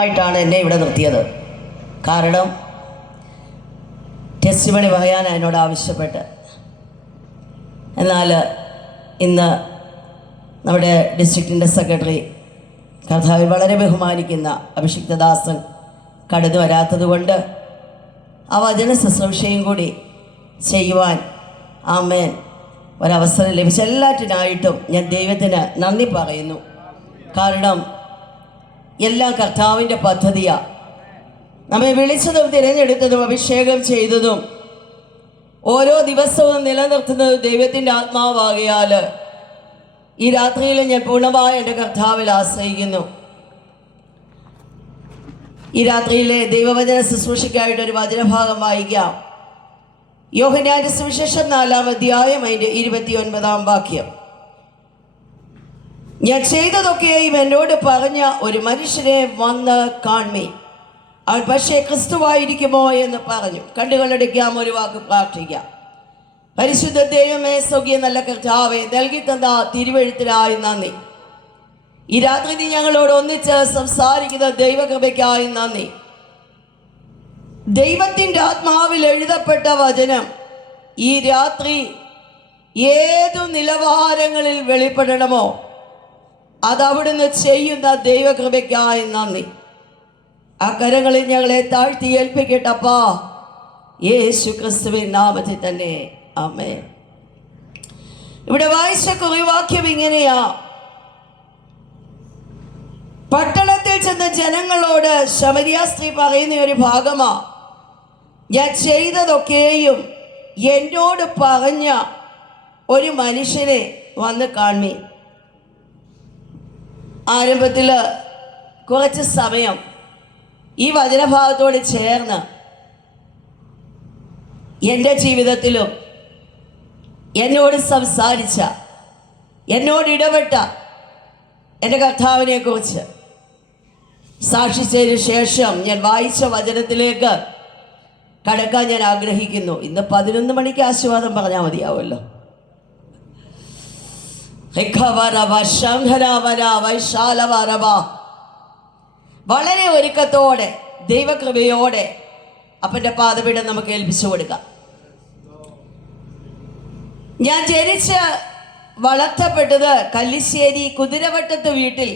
ആയിട്ടാണ് എന്നെ ഇവിടെ നിർത്തിയത്. കാരണം ടെസ്റ്റിമണി പറയാൻ എന്നോട് ആവശ്യപ്പെട്ട്. എന്നാൽ ഇന്ന് നമ്മുടെ ഡിസ്ട്രിക്റ്റിൻ്റെ സെക്രട്ടറി കർത്താവിൽ വളരെ ബഹുമാനിക്കുന്ന അഭിഷിക്തദാസൻ കടന്നു വരാത്തത് കൊണ്ട് ആ വചന ശുശ്രൂഷയും കൂടി ചെയ്യുവാൻ ആമേൻ ഒരവസരം ലഭിച്ച എല്ലാറ്റിനായിട്ടും ഞാൻ ദൈവത്തിന് നന്ദി പറയുന്നു. കാരണം എല്ലാം കർത്താവിൻ്റെ പദ്ധതിയാണ്. നമ്മെ വിളിച്ചതും തിരഞ്ഞെടുത്തതും അഭിഷേകം ചെയ്തതും ഓരോ ദിവസവും നിലനിർത്തുന്നത് ദൈവത്തിൻ്റെ ആത്മാവാകിയാൽ ഈ രാത്രിയിൽ ഞാൻ പൂർണ്ണമായി എൻ്റെ കർത്താവിൽ ആശ്രയിക്കുന്നു. ഈ രാത്രിയിലെ ദൈവവചന ശുശ്രൂഷയ്ക്കായിട്ടൊരു വചനഭാഗം വായിക്കാം. യോഹന്നാന്റെ സുവിശേഷം 4-ാം അധ്യായം അതിൻ്റെ 29-ാം വാക്യം. ഞാൻ ചെയ്തതൊക്കെയും എന്നോട് പറഞ്ഞ ഒരു മനുഷ്യനെ വന്ന് കാൺമേ, അവൻ പക്ഷേ ക്രിസ്തുവായിരിക്കുമോ എന്ന് പറഞ്ഞു. കണ്ടുകളെടുക്കാം, ഒരു വാക്ക് പ്രാർത്ഥിക്കാം. പരിശുദ്ധ ദൈവമേ, സ്വർഗീയ നല്ല കർത്താവേ, നൽകി തന്ന തിരുവെഴുത്തിനായി നന്ദി. ഈ രാത്രി നീ ഞങ്ങളോട് ഒന്നിച്ച് സംസാരിക്കുന്ന ദൈവകൃപയ്ക്കായി നന്ദി. ദൈവത്തിൻ്റെ ആത്മാവിൽ എഴുതപ്പെട്ട വചനം ഈ രാത്രി ഏതു നിലവാരങ്ങളിൽ വെളിപ്പെടണമോ അതവിടുന്ന് ചെയ്യുന്ന ദൈവകൃപയ്ക്കായി നന്ദി. ആ കരങ്ങളിൽ ഞങ്ങളെ താഴ്ത്തി ഏൽപ്പിക്കട്ടപ്പാ, യേശു ക്രിസ്തുവിൻ നാമത്തിൽ തന്നെ ആമേൻ. ഇവിടെ വായിച്ച കുറിവാക്യം ഇങ്ങനെയാ: പട്ടണത്തിൽ ചെന്ന ജനങ്ങളോട് ശമരിയ സ്ത്രീ പറയുന്ന ഒരു ഭാഗമാ, ഞാൻ ചെയ്തതൊക്കെയും എന്നോട് പറഞ്ഞ ഒരു മനുഷ്യനെ വന്ന് കാൺമീൻ. ആരംഭത്തിൽ കുറച്ച് സമയം ഈ വചനഭാഗത്തോട് ചേർന്ന് എൻ്റെ ജീവിതത്തിലും എന്നോട് സംസാരിച്ച, എന്നോട് ഇടപെട്ട എൻ്റെ കർത്താവിനെ കുറിച്ച് സാക്ഷിച്ചതിന് ശേഷം ഞാൻ വായിച്ച വചനത്തിലേക്ക് കടക്കാൻ ഞാൻ ആഗ്രഹിക്കുന്നു. ഇന്ന് 11 മണിക്ക് ആശീർവാദം പറഞ്ഞാൽ മതിയാവുമല്ലോ. വളരെ ഒരുക്കത്തോടെ ദൈവകൃപയോടെ അപ്പൻ്റെ പാദപീഠം നമുക്ക് ഏൽപ്പിച്ചു കൊടുക്കാം. ഞാൻ ജനിച്ച് വളർത്തപ്പെട്ടത് കല്ലിശ്ശേരി കുതിരവട്ടത്ത് വീട്ടിൽ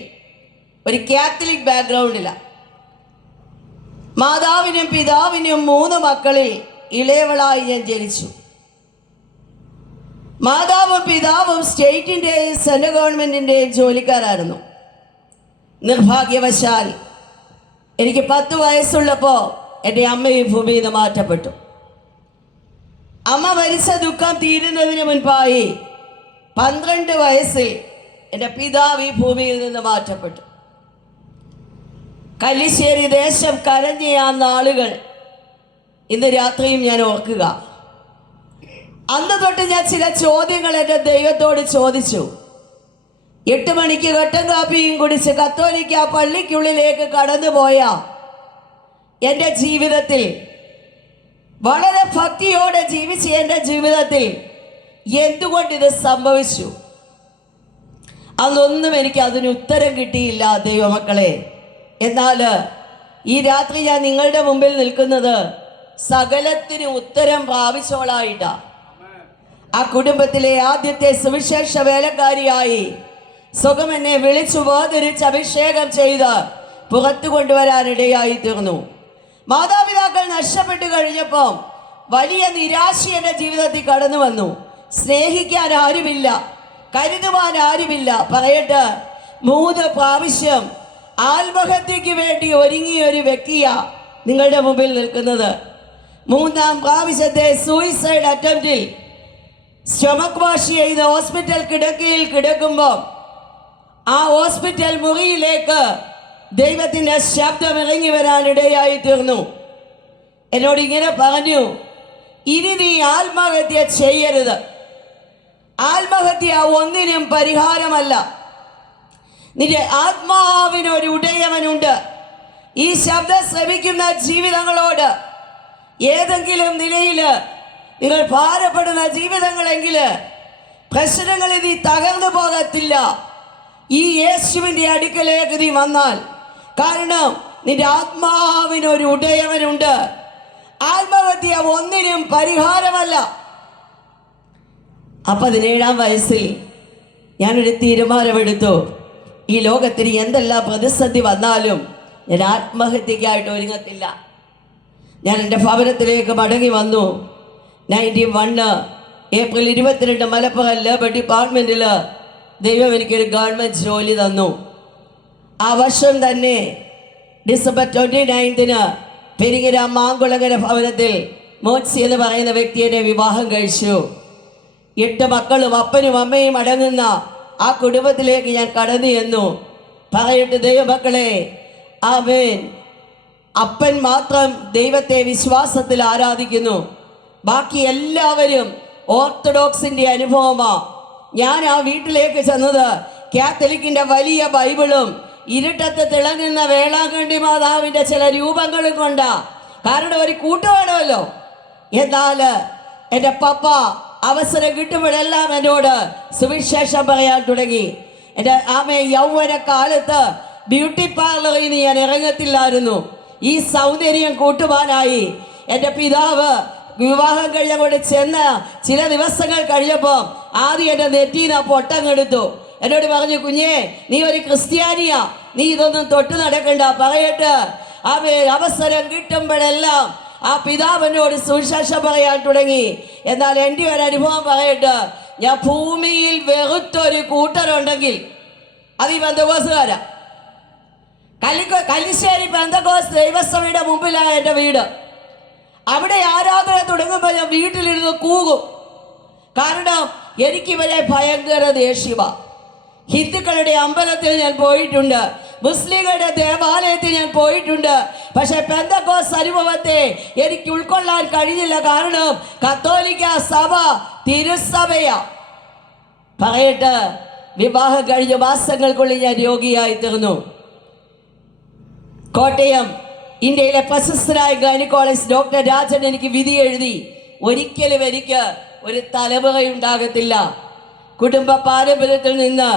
ഒരു കാത്തലിക് ബാക്ക്ഗ്രൗണ്ടിലാണ്. മാതാവിനും പിതാവിനും 3 മക്കളിൽ ഇളയവളായി ഞാൻ ജനിച്ചു. മാതാവും പിതാവും സ്റ്റേറ്റിൻ്റെയും സെൻട്രൽ ഗവൺമെൻറ്റിൻ്റെയും ജോലിക്കാരായിരുന്നു. നിർഭാഗ്യവശാൽ എനിക്ക് 10 വയസ്സുള്ളപ്പോൾ എൻ്റെ അമ്മയും ഭൂമിയിൽ നിന്ന് മാറ്റപ്പെട്ടു. അമ്മ മരിച്ച ദുഃഖം തീരുന്നതിന് മുൻപായി 12 വയസ്സിൽ എൻ്റെ പിതാവ് ഈ ഭൂമിയിൽ നിന്ന് മാറ്റപ്പെട്ടു. കല്ലിശ്ശേരി ദേശം കരഞ്ഞ ആ നാളുകൾ ഇന്ന് രാത്രിയും ഞാൻ ഓർക്കുക. അന്ന് തൊട്ട് ഞാൻ ചില ചോദ്യങ്ങൾ എൻ്റെ ദൈവത്തോട് ചോദിച്ചു. 8 മണിക്ക് കട്ടൻ കാപ്പിയും കുടിച്ച് കത്തോലിക്ക പള്ളിക്കുള്ളിലേക്ക് കടന്നുപോയ എൻ്റെ ജീവിതത്തിൽ, വളരെ ഭക്തിയോടെ ജീവിച്ച എൻ്റെ ജീവിതത്തിൽ എന്തുകൊണ്ടിത് സംഭവിച്ചു? അതൊന്നും എനിക്ക് അതിന് ഉത്തരം കിട്ടിയില്ല ദൈവമക്കളെ. എന്നാൽ ഈ രാത്രി ഞാൻ നിങ്ങളുടെ മുമ്പിൽ നിൽക്കുന്നത് സകലത്തിന് ഉത്തരം പ്രാപിച്ചോളായിട്ടാണ്. ആ കുടുംബത്തിലെ ആദ്യത്തെ സുവിശേഷ വേലക്കാരിയായി സുഖം എന്നെ വിളിച്ചു വേർതിരിച്ച് അഭിഷേകം ചെയ്ത് പുറത്തു കൊണ്ടുവരാനിടയായി തീർന്നു. മാതാപിതാക്കൾ നഷ്ടപ്പെട്ടു കഴിഞ്ഞപ്പോൾ വലിയ നിരാശ എൻ്റെ ജീവിതത്തിൽ കടന്നു വന്നു. സ്നേഹിക്കാൻ ആരുമില്ല, കരുതുവാൻ ആരുമില്ല. പറയട്ടെ, 3 പ്രാവശ്യം ആത്മഹത്യക്ക് വേണ്ടി ഒരുങ്ങിയ ഒരു വ്യക്തിയാ നിങ്ങളുടെ മുമ്പിൽ നിൽക്കുന്നത്. 3-ാം പ്രാവശ്യത്തെ സൂയിസൈഡ് അറ്റംപ്റ്റിൽ സ്റ്റൊമക് വാഷ് ചെയ്ത് ഹോസ്പിറ്റൽ കിടക്കയിൽ കിടക്കുമ്പോൾ ആ ഹോസ്പിറ്റൽ മുറിയിലേക്ക് ദൈവത്തിൻ്റെ ശബ്ദം ഇറങ്ങി വരാനിടയായി തീർന്നു. എന്നോട് ഇങ്ങനെ പറഞ്ഞു, ഇനി നീ ആത്മഹത്യ ചെയ്യരുത്. ആത്മഹത്യ ഒന്നിനും പരിഹാരമല്ല. നിന്റെ ആത്മാവിനൊരു ഉടയവനുണ്ട്. ഈ ശബ്ദം ശ്രമിക്കുന്ന ജീവിതങ്ങളോട് ഏതെങ്കിലും നിലയിൽ നിങ്ങൾ ഭാരപ്പെടുന്ന ജീവിതങ്ങളെങ്കിൽ പ്രശ്നങ്ങളിൽ നീ തകർന്നു പോകത്തില്ല. ഈ യേശുവിൻ്റെ അടുക്കലേക്ക് നീ വന്നാൽ, കാരണം നിന്റെ ആത്മാവിനൊരു ഉടയവനുണ്ട്. ആത്മഹത്യ ഒന്നിനും പരിഹാരമല്ല. 17 വയസ്സിൽ ഞാനൊരു തീരുമാനമെടുത്തു. ഈ ലോകത്തിന് എന്തെല്ലാം പ്രതിസന്ധി വന്നാലും ഞാൻ ആത്മഹത്യക്കായിട്ട് ഒരുങ്ങത്തില്ല. ഞാൻ എൻ്റെ ഭവനത്തിലേക്ക് മടങ്ങി വന്നു. 91 ഏപ്രിൽ 22 മലപ്പുറം ലേബർ ഡിപ്പാർട്ട്മെൻറ്റിൽ ദൈവം എനിക്കൊരു ഗവൺമെൻറ് ജോലി തന്നു. ആ വർഷം തന്നെ ഡിസംബർ 29 പെരിങ്ങര മാങ്കുളങ്ങര ഭവനത്തിൽ മോത്സി എന്ന് പറയുന്ന വ്യക്തി എന്നെ വിവാഹം കഴിച്ചു. 8 മക്കളും അപ്പനും അമ്മയും അടങ്ങുന്ന ആ കുടുംബത്തിലേക്ക് ഞാൻ കടന്നു ചെന്നു. പറയട്ടെ ദൈവമക്കളെ, ആമേൻ. അപ്പൻ മാത്രം ദൈവത്തെ വിശ്വാസത്തിൽ ആരാധിക്കുന്നു. ബാക്കി എല്ലാവരും ഓർത്തഡോക്സിൻ്റെ അനുഭവമാണ്. ഞാൻ ആ വീട്ടിലേക്ക് ചെന്നത് കാത്തലിക്കിൻ്റെ വലിയ ബൈബിളും ഇരുട്ടത്ത് തിളങ്ങുന്ന വേളാങ്കണ്ണി മാതാവിൻ്റെ ചില രൂപങ്ങളും കൊണ്ടാ. കാരണം ഒരു കൂട്ടുവേണമല്ലോ. എന്നാൽ എൻ്റെ പപ്പ അവസരം കിട്ടുമ്പോഴെല്ലാം എന്നോട് സുവിശേഷം പറയാൻ തുടങ്ങി. എൻ്റെ യൗവന കാലത്ത് ബ്യൂട്ടി പാർലറിൽ നിന്ന് ഞാൻ ഇറങ്ങത്തില്ലായിരുന്നു. ഈ സൗന്ദര്യം കൂട്ടുവാനായി എൻ്റെ പിതാവ് വിവാഹം കഴിഞ്ഞങ്ങോട്ട് ചെന്ന് ചില ദിവസങ്ങൾ കഴിഞ്ഞപ്പോൾ ആദ്യം എൻ്റെ നെറ്റിന്ന് പൊട്ടങ്ങെടുത്തു. എന്നോട് പറഞ്ഞു, കുഞ്ഞേ, നീ ഒരു ക്രിസ്ത്യാനിയാ, നീ ഇതൊന്നും തൊട്ട് നടക്കണ്ട. പറയട്ടെ, അവസരം കിട്ടുമ്പോഴെല്ലാം ആ പിതാവിനോട് സുവിശേഷം പറയാൻ തുടങ്ങി. എന്നാൽ എൻ്റെ ഒരു അനുഭവം പറയട്ടെ, ഞാൻ ഭൂമിയിൽ വെറുത്തൊരു കൂട്ടരുണ്ടെങ്കിൽ അത് ഈ പെന്തക്കോസ്തുകാരാ. കല്ലിശ്ശേരി പെന്തക്കോസ് ദൈവസഭയുടെ മുമ്പിലാണ് എൻ്റെ വീട്. അവിടെ ആരാധന തുടങ്ങുമ്പോൾ ഞാൻ വീട്ടിലിരുന്ന് കൂകും. കാരണം എനിക്കിവരെ ഭയങ്കര ദേഷ്യമാണ്. ഹിന്ദുക്കളുടെ അമ്പലത്തിൽ ഞാൻ പോയിട്ടുണ്ട്, മുസ്ലിങ്ങളുടെ ദേവാലയത്തിൽ ഞാൻ പോയിട്ടുണ്ട്. പക്ഷെ പെന്തക്കോസ് അനുഭവത്തെ എനിക്ക് ഉൾക്കൊള്ളാൻ കഴിഞ്ഞില്ല. കാരണം കത്തോലിക്ക സഭ തിരുസഭയാ. പറയട്ടെ, വിവാഹം കഴിഞ്ഞ മാസങ്ങൾക്കുള്ളിൽ ഞാൻ രോഗിയായി തീർന്നു. കോട്ടയം ഇന്ത്യയിലെ പ്രശസ്തനായ ഗൈനക്കോളജിസ്റ്റ് ഡോക്ടർ രാജൻ എനിക്ക് വിധി എഴുതി, ഒരിക്കലും എനിക്ക് ഒരു തലമുറയുണ്ടാകത്തില്ല. കുടുംബ പാരമ്പര്യത്തിൽ നിന്ന്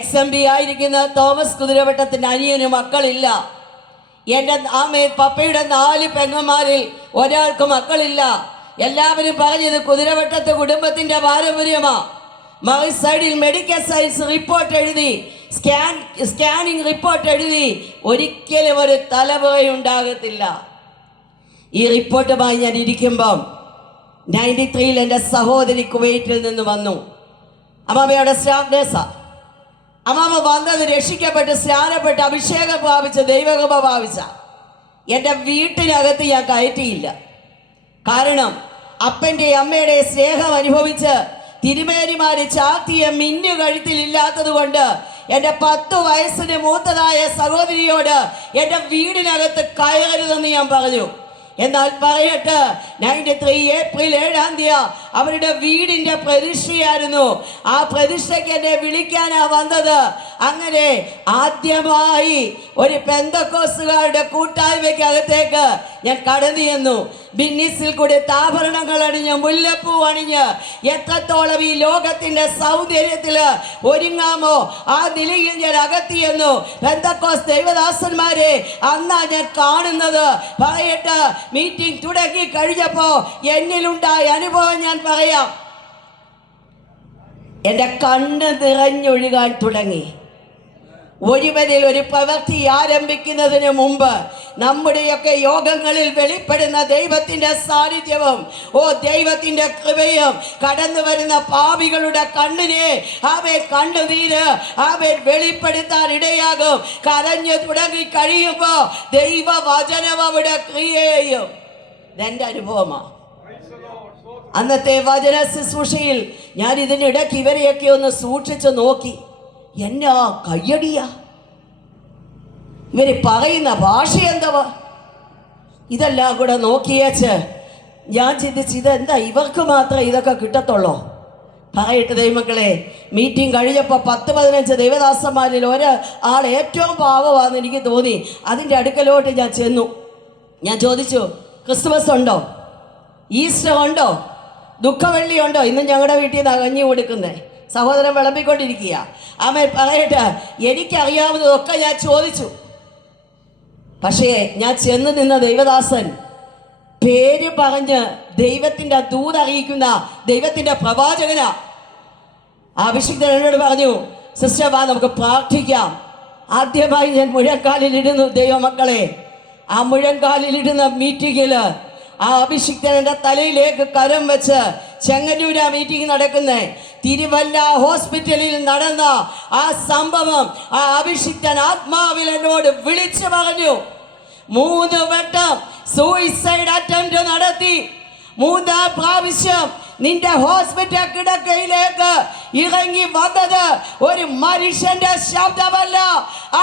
XMB ആയിരിക്കുന്ന തോമസ് കുതിരവട്ടത്തിൻ്റെ അനിയന് മക്കളില്ല. എൻ്റെ പപ്പയുടെ 4 പെങ്ങന്മാരിൽ ഒരാൾക്ക് മക്കളില്ല. എല്ലാവരും പറഞ്ഞത് കുതിരവട്ടത്തെ കുടുംബത്തിൻ്റെ പാരമ്പര്യമാ. മറു സൈഡിൽ മെഡിക്കൽ സയൻസ് റിപ്പോർട്ട് എഴുതി, സ്കാനിങ് റിപ്പോർട്ട് എഴുതി, ഒരിക്കലും ഒരു തലമുറയുണ്ടാകത്തില്ല. ഈ റിപ്പോർട്ടുമായി ഞാൻ ഇരിക്കുമ്പം 93 എൻ്റെ സഹോദരി കുവൈറ്റിൽ നിന്ന് വന്നു. അമ്മാമ്മയുടെ സ്റ്റാഫ് നേഴ്സാ. അമ്മാമ്മ വന്നത് രക്ഷിക്കപ്പെട്ട് സ്നാനപ്പെട്ട് അഭിഷേകം പ്രാപിച്ച് ദൈവകൃപ പ്രാപിച്ച എൻ്റെ വീട്ടിനകത്ത് ഞാൻ കയറ്റിയില്ല. കാരണം അപ്പൻ്റെ അമ്മയുടെ സ്നേഹം അനുഭവിച്ച് തിരുമേനിമാര് ചാത്തിയ മിന്നു കഴുത്തിലില്ലാത്തത് കൊണ്ട് എൻ്റെ 10 വയസ്സിന് മൂത്തതായ സഹോദരിയോട് എൻ്റെ വീടിനകത്ത് കയറരുതെന്ന് ഞാൻ പറഞ്ഞു. എന്നാൽ പറയട്ടെ, 93 ഏപ്രിൽ 7 അവരുടെ വീടിൻ്റെ പ്രതിഷ്ഠയായിരുന്നു. ആ പ്രതിഷ്ഠയ്ക്ക് എന്നെ വിളിക്കാനാ വന്നത്. അങ്ങനെ ആദ്യമായി ഒരു പെന്തക്കോസ്തുകാരുടെ കൂട്ടായ്മയ്ക്കകത്തേക്ക് ഞാൻ കടന്നു ചെന്നു. ബിന്നിസിൽ കൂടി ആഭരണങ്ങൾ അണിഞ്ഞ് മുല്ലപ്പൂ അണിഞ്ഞ് എത്രത്തോളം ഈ ലോകത്തിന്റെ സൗന്ദര്യത്തിൽ ഒരുങ്ങാമോ ആ നിലയിൽ ഞാൻ അകത്തിയെന്നു. പെന്തക്കോസ് ദൈവദാസന്മാരെ അന്നാ ഞാൻ കാണുന്നത്. പറയട്ടെ, മീറ്റിംഗ് തുടങ്ങി കഴിഞ്ഞപ്പോ എന്നിലുണ്ടായ അനുഭവം ഞാൻ പറയാം. എൻ്റെ കണ്ണ് നിറഞ്ഞൊഴുകാൻ തുടങ്ങി. ഒരുവനിൽ ഒരു പ്രവൃത്തി ആരംഭിക്കുന്നതിന് മുമ്പ് നമ്മുടെയൊക്കെ യോഗങ്ങളിൽ വെളിപ്പെടുന്ന ദൈവത്തിന്റെ സാന്നിധ്യവും ദൈവത്തിന്റെ കൃപയും കടന്നു വരുന്ന പാപികളുടെ കണ്ണിനെ കണ്ണുനീര് വെളിപ്പെടുത്താൻ ഇടയാകും. കരഞ്ഞു തുടങ്ങി കഴിയുമ്പോ ദൈവവചനം അവിടെ ക്രിയയും. ഇതെന്റെ അനുഭവമാണ്. അന്നത്തെ വചന ശുശ്രൂഷയിൽ ഞാൻ ഇതിനിടയ്ക്ക് ഇവരെയൊക്കെ ഒന്ന് സൂക്ഷിച്ചു നോക്കി. എന്നാ കയ്യടിയാ, ഇവര് പറയുന്ന ഭാഷ എന്തുവാ, ഇതെല്ലാം കൂടെ നോക്കിയേച്ച് ഞാൻ ചിന്തിച്ച് ഇതെന്താ ഇവർക്ക് മാത്രമേ ഇതൊക്കെ കിട്ടത്തുള്ളൂ. പറയട്ടെ ദൈവമക്കളെ, മീറ്റിംഗ് കഴിഞ്ഞപ്പോൾ 10-15 ദൈവദാസന്മാരിൽ ഒരാൾ ഏറ്റവും പാവമാണെന്ന് എനിക്ക് തോന്നി. അതിൻ്റെ അടുക്കലോട്ട് ഞാൻ ചെന്നു. ഞാൻ ചോദിച്ചു, ക്രിസ്തുമസ് ഉണ്ടോ, ഈസ്റ്റർ ഉണ്ടോ, ദുഃഖവെള്ളി ഉണ്ടോ? ഇന്നും ഞങ്ങളുടെ വീട്ടിൽ നിന്ന് കഞ്ഞി കൊടുക്കുന്നേ സഹോദരൻ വിളമ്പിക്കൊണ്ടിരിക്കുക. ആമേൻ. പറയട്ടെ, എനിക്കറിയാവുന്നതൊക്കെ ഞാൻ ചോദിച്ചു. പക്ഷേ ഞാൻ ചെന്ന് നിന്ന ദൈവദാസൻ പേര് പറഞ്ഞ് ദൈവത്തിന്റെ ദൂത് അറിയിക്കുന്ന ദൈവത്തിന്റെ പ്രവാചകനാ. അഭിഷിക്തൻ എന്നോട് പറഞ്ഞു, സിസ്റ്റർ വാ നമുക്ക് പ്രാർത്ഥിക്കാം. ആദ്യമായി ഞാൻ മുഴങ്കാലിലിടുന്നു. ദൈവമക്കളെ, ആ മുഴങ്കാലിലിടുന്ന മീറ്റിങ്ങില് ആ അഭിഷിക്തൻ എൻ്റെ തലയിലേക്ക് കരം വെച്ച്, ചെങ്ങന്നൂരാ മീറ്റിംഗ് നടക്കുന്നേ, തിരുവല്ല ഹോസ്പിറ്റലിൽ നടന്ന ആ സംഭവം ആ അഭിഷിക്തൻ ആത്മാവിൽ എന്നോട് വിളിച്ചു പറഞ്ഞു. 3 വട്ടം സൂയിസൈഡ് അറ്റംപ്റ്റ് നടത്തി. 3-ാം പ്രാവശ്യം നിന്റെ ഹോസ്പിറ്റൽ കിടക്കയിലേക്ക് ഇറങ്ങി വന്നത് ഒരു മനുഷ്യന്റെ ശബ്ദമല്ല,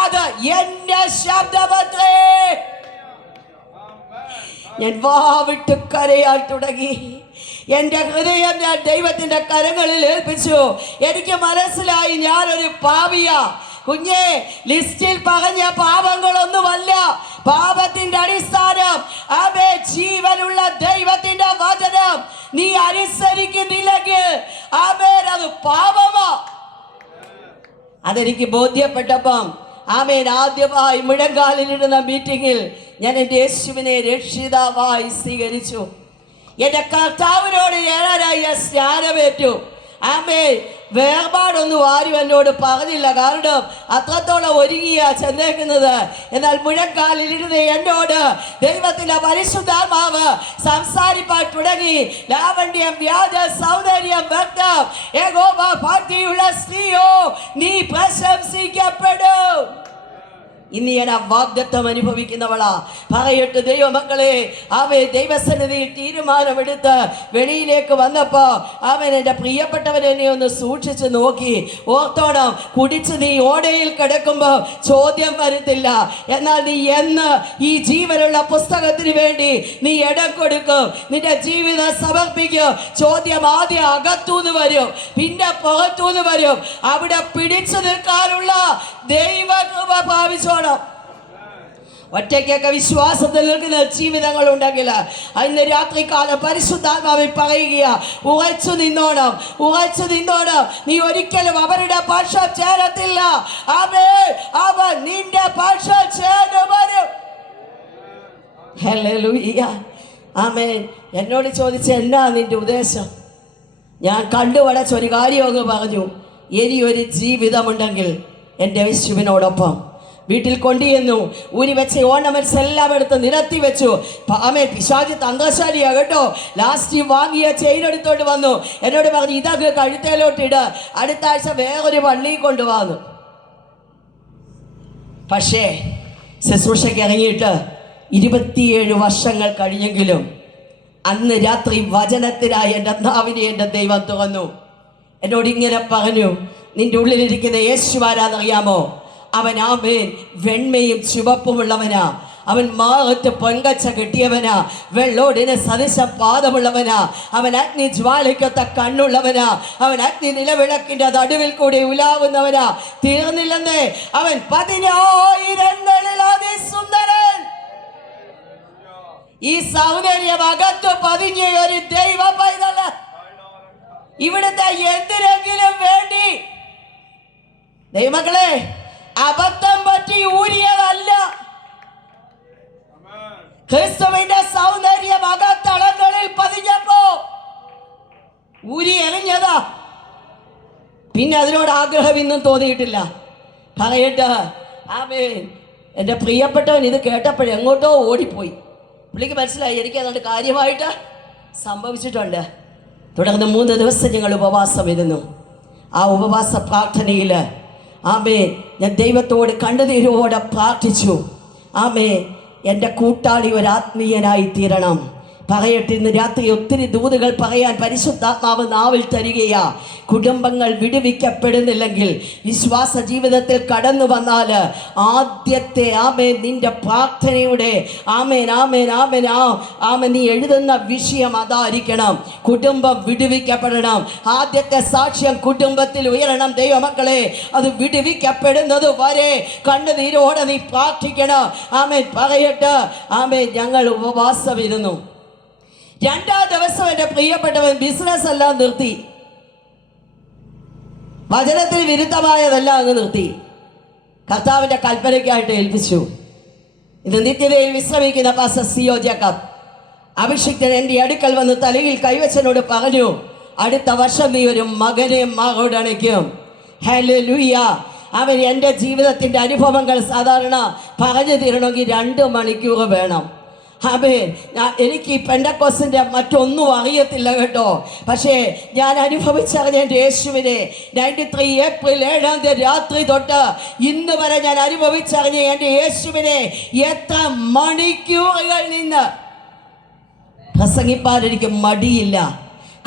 അത് എന്റെ ശബ്ദമത്രേ. ഞാൻ വാവിട്ട് കരയാൻ തുടങ്ങി. എൻ്റെ ഹൃദയം ഞാൻ ദൈവത്തിൻ്റെ കരങ്ങളിൽ ഏൽപ്പിച്ചു. എനിക്ക് മനസ്സിലായി ഞാനൊരു പാപിയാ. കുഞ്ഞെ, ലിസ്റ്റിൽ പറഞ്ഞ പാപങ്ങളൊന്നുമല്ല. പാപത്തിന്റെ അടിസ്ഥാനം അവേ ജീവനുള്ള ദൈവത്തിന്റെ വചനം നീ അനുസരിക്കുന്നില്ലെങ്കിൽ അത് പാപമാ. അതെനിക്ക് ബോധ്യപ്പെട്ടപ്പം ആദ്യമായി മുഴങ്കാലിലിടുന്ന മീറ്റിങ്ങിൽ ഞാൻ എൻ്റെ യേശുവിനെ രക്ഷിതാവായി സ്വീകരിച്ചു. എൻ്റെ കർത്താവിനോട് ഞാനായി സ്നാനമേറ്റു. വേർപാടൊന്നും ആരും എന്നോട് പറഞ്ഞില്ല, കാരണം അത്രത്തോളം ഒരുങ്ങിയാ ചെന്നേക്കുന്നത്. എന്നാൽ മുഴങ്കാലിലിരുന്ന് എന്നോട് ദൈവത്തിന്റെ പരിശുദ്ധാത്മാവ് സംസാരിപ്പാൻ തുടങ്ങി. ലാവണ്യം, വ്യാജ സൗന്ദര്യം, വ്യക്തം, യഹോവ ഭക്തിയുള്ള സ്ത്രീയോ, നീ പ്രശംസിക്കപ്പെടും. ഇന്ന് ഞാൻ ആ വാഗ്ദത്തം അനുഭവിക്കുന്നവളാ. പറയട്ടെ ദൈവമക്കളെ, ദൈവസന്നിധിയിൽ തീരുമാനമെടുത്ത് വെളിയിലേക്ക് വന്നപ്പോ എൻ്റെ പ്രിയപ്പെട്ടവൻ എന്നെ ഒന്ന് സൂക്ഷിച്ച് നോക്കി. ഓർത്തോണം, കുടിച്ച് നീ ഓടയിൽ കിടക്കുമ്പോ ചോദ്യം വരത്തില്ല. എന്നാൽ നീ എന്ന് ഈ ജീവനുള്ള പുസ്തകത്തിന് വേണ്ടി നീ ഇടം കൊടുക്കും, നിന്റെ ജീവിതം സമർപ്പിക്കും, ചോദ്യം ആദ്യം അകത്തൂന്ന് വരും, പിന്നെ പുറത്തൂന്ന് വരും. അവിടെ പിടിച്ചു നിൽക്കാനുള്ള ദൈവകൃപ ഭാവിച്ചോണം. ഒറ്റയ്ക്കൊക്കെ വിശ്വാസത്തിൽ നിൽക്കുന്ന ജീവിതങ്ങൾ ഉണ്ടെങ്കിൽ ഇന്ന് രാത്രികാലം പരിശുദ്ധാത്മാവിൽ പറയുക, ഉറച്ചു നിന്നോണം, ഉറച്ചു നിന്നോണം. നീ ഒരിക്കലും അവരുടെ പക്ഷം ചേരത്തില്ല. അവൻ നിന്റെ പക്ഷം ചേർന്ന് വരും. ഹല്ലേലൂയ, ആമേൻ. എന്നോട് ചോദിച്ച എന്നാ നിന്റെ ഉദ്ദേശം? ഞാൻ കണ്ടുപടച്ച ഒരു കാര്യമൊക്കെ പറഞ്ഞു. ഇനിയൊരു ജീവിതമുണ്ടെങ്കിൽ എൻ്റെ യേശുവിനോടൊപ്പം വീട്ടിൽ കൊണ്ടുചെന്നു. ഊരി വെച്ച ഓർണമെന്റ്സ് എല്ലാം എടുത്ത് നിരത്തി വെച്ചു. പിശാചി തന്ത്രശാലിയാ കേട്ടോ. ലാസ്റ്റ് വാങ്ങിയ ചെയിൻ എടുത്തോണ്ട് വന്നു. എന്നോട് പറഞ്ഞു, ഇതൊക്കെ കഴുത്തേലോട്ടിട്, അടുത്ത ആഴ്ച വേറൊരു പള്ളിയിൽ കൊണ്ടുവന്നു. പക്ഷേ ശുശ്രൂഷയ്ക്ക് ഇറങ്ങിയിട്ട് 27 വർഷങ്ങൾ കഴിഞ്ഞെങ്കിലും അന്ന് രാത്രി വചനത്തിനായി എൻ്റെ നാവിനെ എൻ്റെ ദൈവം തുറന്നു. എന്നോട് ഇങ്ങനെ പറഞ്ഞു, നിന്റെ ഉള്ളിലിരിക്കുന്ന യേശുവാരാന്നറിയാമോ? അവൻ വെണ്മയും ചുവപ്പുമുള്ളവനാ. അവൻ മാറത്ത് പൊൻകച്ച കെട്ടിയവനാ. വെള്ളോടിന് സദൃശ പാദമുള്ളവനാ. അവൻ അഗ്നി ജ്വാലിക്കത്ത കണ്ണുള്ളവനാ. അവൻ അഗ്നി നിലവിളക്കിന്റെ നടുവിൽ കൂടി ഉലാവുന്നവനാ. തീർന്നില്ലെന്നേ, അവൻ 10,000 അതിസുന്ദരൻ. ഈ സൗന്ദര്യം അകത്ത് പതിഞ്ഞ ഒരു ദൈവ പൈതല ഇവിടുത്തെ എന്തിനെങ്കിലും വേണ്ടി ദൈവമക്കളെ അബദ്ധം പറ്റി ഊരിയതല്ല. ക്രിസ്തുവിന്റെ സൗന്ദര്യം അകത്തളങ്ങളിൽ പതിഞ്ഞപ്പോ ഊരി എറിഞ്ഞതാ. പിന്നെ അതിനോട് ആഗ്രഹം ഇന്നും തോന്നിയിട്ടില്ല. പറയട്ടെ, എൻ്റെ പ്രിയപ്പെട്ടവൻ ഇത് കേട്ടപ്പോഴേ എങ്ങോട്ടോ ഓടിപ്പോയി. പുള്ളിക്ക് മനസ്സിലായി എനിക്ക് അതുകൊണ്ട് കാര്യമായിട്ട് സംഭവിച്ചിട്ടുണ്ട്. തുടർന്ന് 3 ദിവസം ഞങ്ങൾ ഉപവാസം ഇരുന്നു. ആ ഉപവാസ പ്രാർത്ഥനയിൽ ഞാൻ ദൈവത്തോട് കണ്ണുനീരോടെ പ്രാർത്ഥിച്ചു. എൻ്റെ കൂട്ടാളി ഒരു ആത്മീയനായി തീരണം. പറയട്ടെ, ഇന്ന് രാത്രി ഒത്തിരി ദൂതുകൾ പറയാൻ പരിശുദ്ധാത്മാവ് നാവിൽ തരികയാ. കുടുംബങ്ങൾ വിടുവിക്കപ്പെടുന്നില്ലെങ്കിൽ, വിശ്വാസ ജീവിതത്തിൽ കടന്നു വന്നാൽ ആദ്യത്തെ നിന്റെ പ്രാർത്ഥനയുടെ നീ എഴുതുന്ന വിഷയം അതായിരിക്കണം. കുടുംബം വിടുവിക്കപ്പെടണം. ആദ്യത്തെ സാക്ഷ്യം കുടുംബത്തിൽ ഉയരണം. ദൈവമക്കളെ, അത് വിടുവിക്കപ്പെടുന്നത് വരെ കണ്ണുനീരോടെ നീ പ്രാർത്ഥിക്കണം. പറയട്ടെ, ഞങ്ങൾ ഉപവാസം ഇരുന്നു. 2-ാം ദിവസം എൻ്റെ പ്രിയപ്പെട്ടവൻ ബിസിനസ് എല്ലാം നിർത്തി. വചനത്തിന് വിരുദ്ധമായതെല്ലാം അങ്ങ് നിർത്തി. കർത്താവിൻ്റെ കൽപ്പനയ്ക്കായിട്ട് ഏൽപ്പിച്ചു. ഇന്ന് നിത്യതയിൽ വിശ്രമിക്കുന്ന പാസ്റ്റർ സിയോ ജേക്കബ് അഭിഷിക്തൻ എൻ്റെ അടുക്കൽ വന്ന് തലയിൽ കൈവച്ചനോട് പറഞ്ഞു, അടുത്ത വർഷം നീ ഒരു മകനെ മകോടണയ്ക്കും. ഹല്ലേലൂയ. അവൻ എൻ്റെ ജീവിതത്തിൻ്റെ അനുഭവങ്ങൾ സാധാരണ പറഞ്ഞു തരണമെങ്കിൽ 2 മണിക്കൂർ വേണം. എനിക്ക് ഈ പെന്തക്കോസ്തിൻ്റെ മറ്റൊന്നും അറിയത്തില്ല കേട്ടോ. പക്ഷേ ഞാൻ അനുഭവിച്ചറിഞ്ഞ എൻ്റെ യേശുവിനെ 93 ഏപ്രിൽ 7 രാത്രി തൊട്ട് ഇന്ന് വരെ ഞാൻ അനുഭവിച്ചറിഞ്ഞ എൻ്റെ യേശുവിനെ എത്ര മണിക്കൂറുകൾ നിന്ന് പ്രസംഗിപ്പാൻ എനിക്ക് മടിയില്ല.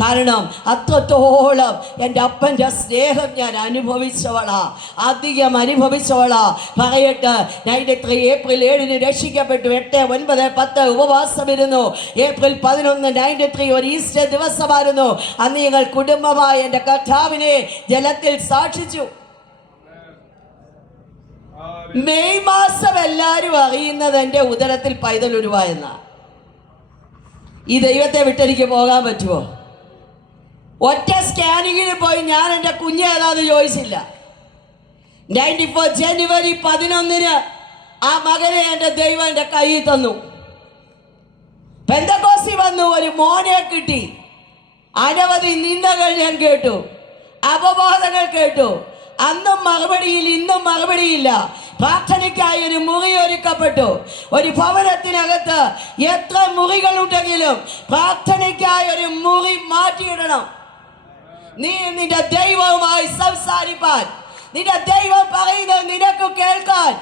കാരണം അത്രത്തോളം എൻ്റെ അപ്പൻ്റെ സ്നേഹം ഞാൻ അനുഭവിച്ചവളാ, അധികം അനുഭവിച്ചവളാ. പറയട്ടെ, 93 ഏപ്രിൽ 7 രക്ഷിക്കപ്പെട്ടു. 8, 9, 10 ഉപവാസമിരുന്നു. ഏപ്രിൽ 11 93 ഒരു ഈസ്റ്റർ ദിവസമായിരുന്നു. അന്ന് ഞങ്ങൾ കുടുംബമായി എൻ്റെ കർത്താവിനെ ജലത്തിൽ സാക്ഷിച്ചു. മെയ് മാസം എല്ലാവരും അറിയുന്നത് എൻ്റെ ഉദരത്തിൽ പൈതൽ ഉരുവായെന്ന. ഈ ദൈവത്തെ വിട്ടെനിക്ക് പോകാൻ പറ്റുമോ? ഒറ്റ സ്കാനിങ്ങിന് പോയി ഞാൻ എൻ്റെ കുഞ്ഞ് ഏതാന്ന് ചോദിച്ചില്ല. 94 ജനുവരി 11 ആ മകനെ എൻ്റെ ദൈവം എൻ്റെ കയ്യിൽ തന്നു. പെന്തക്കോസ്തി വന്നു, ഒരു മോനെ കിട്ടി. അനവധി നിന്ദകൾ ഞാൻ കേട്ടു, അപവാദങ്ങൾ കേട്ടു. അന്നും മറുപടിയിൽ, ഇന്നും മറുപടിയില്ല. പ്രാർത്ഥനയ്ക്കായി ഒരു മുറി ഒരുക്കപ്പെട്ടു. ഒരു ഭവനത്തിനകത്ത് എത്ര മുറികളുണ്ടെങ്കിലും പ്രാർത്ഥനയ്ക്കായി ഒരു മുറി മാറ്റിയിടണം. നീ നിന്റെ ദൈവവുമായി സംസാരിപ്പാൻ, നിന്റെ ദൈവം പറയുന്നത് നിനക്ക് കേൾക്കാൻ.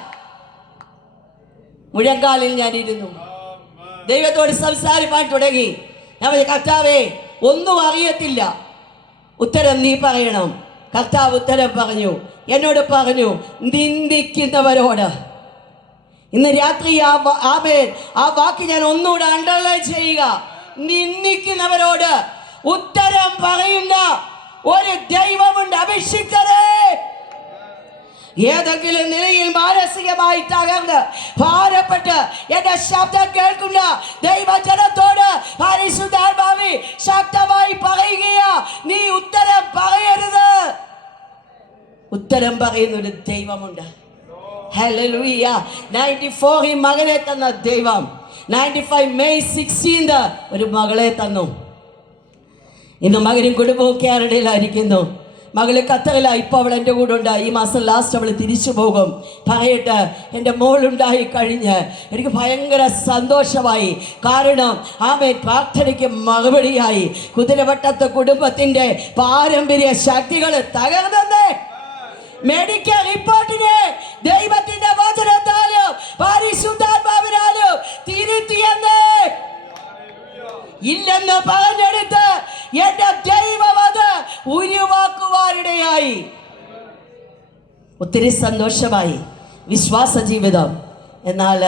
മുഴങ്കാലിൽ ഞാൻ ഇരുന്നു, ദൈവത്തോട് സംസാരിപ്പാൻ തുടങ്ങി. ഞാൻ കർത്താവേ, ഒന്നും അറിയത്തില്ല, ഉത്തരം നീ പറയണം. കർത്താവ് ഉത്തരം പറഞ്ഞു. എന്നോട് പറഞ്ഞു, നിന്ദിക്കുന്നവരോട്. ഇന്ന് രാത്രി ആ വാക്ക് ഞാൻ ഒന്നുകൂടെ അണ്ടർലൈൻ ചെയ്യുക. നിന്ദിക്കുന്നവരോട് ഉത്തരം പറയുന്ന ഒരു ദൈവമുണ്ട്. അഭിഷിക്തരെ, ഏതെങ്കിലും നിലയിൽ മാനസികമായി തകർന്ന് ഭാരപ്പെട്ട് എന്റെ ശബ്ദം കേൾക്കുന്ന ദൈവജനത്തോട് പരിശുദ്ധാത്മാവ് ശക്തമായി പറയുകയാ, നീ ഉത്തരം പറയരുത്. ഉത്തരം പറയുന്ന ഒരു ദൈവമുണ്ട്. ഹല്ലേലൂയ. 94 ഈ മകനെ തന്ന ദൈവം 95 മെയ് 16 ഒരു മകളെ തന്നു. ഇന്ന് മകനും കുടുംബവും കാനഡയിലായിരിക്കുന്നു. മകള് ഖത്തറിലാണ്. ഇപ്പോൾ അവൾ എൻ്റെ കൂടെ ഉണ്ട്. ഈ മാസം ലാസ്റ്റ് അവൾ തിരിച്ചു പോകും. പറയട്ടെ, എൻ്റെ മോളുണ്ടായി കഴിഞ്ഞ് എനിക്ക് ഭയങ്കര സന്തോഷമായി. കാരണം ആമേൻ, പ്രാർത്ഥനയ്ക്ക് മറുപടിയായി. കുതിരവട്ടത്തെ കുടുംബത്തിൻ്റെ പാരമ്പര്യ ശക്തികൾ തകർന്നേ. മെഡിക്കൽ റിപ്പോർട്ടിനെ ദൈവത്തിന്റെ വചനത്താലും പരിശുദ്ധാത്മാവിനാലും തിരുത്തിയെന്ന് ഇല്ലെന്ന് പറഞ്ഞെടുത്ത് എന്റെ ദൈവം അത് ഉരുവാക്കുവാനിടയായി. ഒത്തിരി സന്തോഷമായി വിശ്വാസ ജീവിതം. എന്നാൽ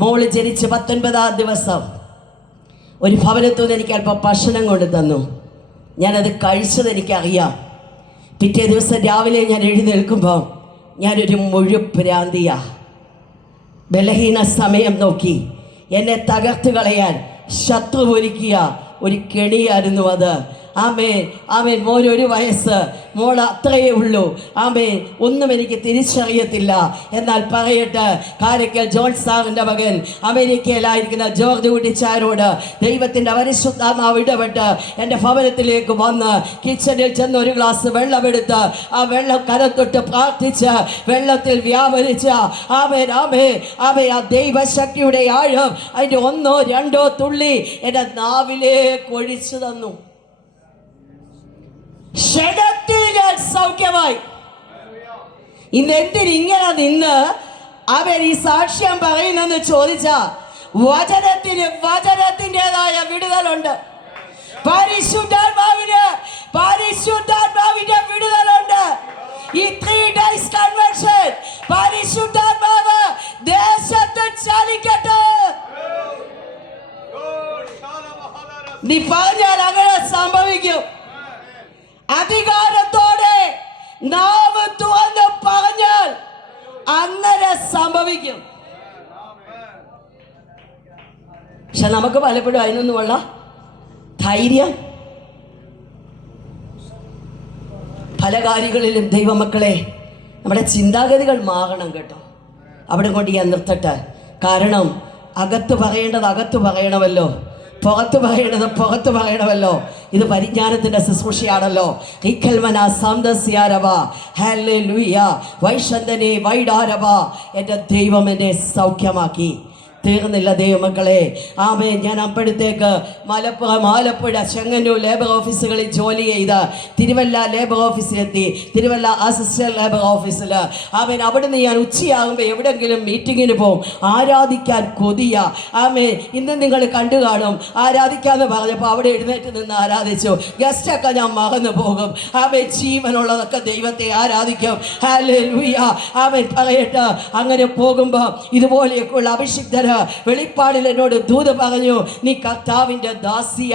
മോള് ജനിച്ച് 19-ാം ദിവസം ഒരു ഭവനത്തു നിന്ന് എനിക്ക് അല്പം ഭക്ഷണം കൊണ്ട് തന്നു. ഞാനത് കഴിച്ചത് എനിക്കറിയാം. പിറ്റേ ദിവസം രാവിലെ ഞാൻ എഴുന്നേൽക്കുമ്പോൾ ഞാനൊരു മുഴുപ്രാന്തിയാ. ബലഹീന സമയം നോക്കി എന്നെ തകർത്ത് കളയാൻ ശത്രു ഒരുക്കിയ ഒരു കെണിയായിരുന്നു അത്. ആമേൻ, ആമേൻ. മോനൊരു വയസ്സ്, മോൾ അത്രയേ ഉള്ളൂ. ആമേൻ, ഒന്നും എനിക്ക് തിരിച്ചറിയത്തില്ല. എന്നാൽ പറയട്ടെ, കാരക്കൽ ജോൺ സാറിൻ്റെ മകൻ അമേരിക്കയിലായിരിക്കുന്ന ജോർജ് കുട്ടിച്ചാരോട് ദൈവത്തിൻ്റെ പരിശുദ്ധാത്മാവ് ഇടപെട്ട് എൻ്റെ ഭവനത്തിലേക്ക് വന്ന് കിച്ചണിൽ ചെന്ന് ഒരു ഗ്ലാസ് വെള്ളമെടുത്ത് ആ വെള്ളം കരത്തൊട്ട് പ്രാർത്ഥിച്ച് വെള്ളത്തിൽ വ്യാപരിച്ച് ആമേൻ, ആമേൻ, ആമേൻ, ആ ദൈവശക്തിയുടെ ആഴം അതിൻ്റെ 1 2 തുള്ളി എൻ്റെ നാവിലേക്ക് ഒഴിച്ചു തന്നു. ക്ഷണത്തിൽ ഞാൻ സൗഖ്യമായി. ഇന്ന് എന്തിനിങ്ങനെ നിന്ന് അവർ ഈ സാക്ഷ്യം പറയുന്നെന്ന് ചോദിച്ചാ, വചനത്തിൻ്റെതായ വിടുതലുണ്ട്. പരിശുദ്ധാത്മാവിന്റെ വിടുതലുണ്ട്. ഈ 3 days കൺവെൻഷൻ പരിശുദ്ധാത്മാവ് ദേശത്ത് ചലിക്കട്ടെ. നീ പറഞ്ഞാൽ അങ്ങനെ സംഭവിക്കും. അധികാരത്തോടെ നാവ് തുറന്ന് പറഞ്ഞാൽ അങ്ങനെ സംഭവിക്കും. പക്ഷെ നമുക്ക് പലപ്പോഴും അതിനൊന്നുമുള്ള ധൈര്യം പല കാര്യങ്ങളിലും. ദൈവമക്കളെ, നമ്മുടെ ചിന്താഗതികൾ മാറണം കേട്ടോ. അവിടെ കൊണ്ട് ഞാൻ നിർത്തട്ടെ. കാരണം അകത്ത് പറയേണ്ടത് അകത്ത് പറയണമല്ലോ, പുറത്ത് പറയേണ്ടത് പുറത്ത് പറയണമല്ലോ. ഇത് പരിജ്ഞാനത്തിൻ്റെ ശുശ്രൂഷയാണല്ലോ. വൈഷന്തനെ വൈഡാരവ, എൻ്റെ ദൈവം എന്നെ സൗഖ്യമാക്കി. തീർന്നില്ല ദൈവമക്കളെ. ആമേൻ. ഞാൻ അപ്പോഴത്തേക്ക് മലപ്പുറം, ആലപ്പുഴ, ചെങ്ങന്നൂർ ലേബർ ഓഫീസുകളിൽ ജോലി ചെയ്ത് തിരുവല്ല ലേബർ ഓഫീസിലെത്തി. തിരുവല്ല അസിസ്റ്റന്റ് ലേബർ ഓഫീസിൽ ആമേൻ. അവിടുന്ന് ഞാൻ ഉച്ചയാകുമ്പോൾ എവിടെയെങ്കിലും മീറ്റിങ്ങിന് പോകും. ആരാധിക്കാൻ കൊതിയ. ആമേൻ. ഇന്ന് നിങ്ങൾ കണ്ടു കാണും. ആരാധിക്കാമെന്ന് പറഞ്ഞപ്പോൾ അവിടെ എഴുന്നേറ്റ് നിന്ന് ആരാധിച്ചു. ഗസ്റ്റൊക്കെ ഞാൻ മറന്നു പോകും. ആമേൻ. ജീവനുള്ളതൊക്കെ ദൈവത്തെ ആരാധിക്കും. ഹല്ലേലൂയ. ആമേൻ. പറയട്ടെ, അങ്ങനെ പോകുമ്പോൾ ഇതുപോലെയൊക്കെയുള്ള അഭിഷിക്തർ വെളിപ്പാടിൽ എന്നോട് ദൂത് പറഞ്ഞു, നീ കർത്താവിൻ്റെ ദാസിയ,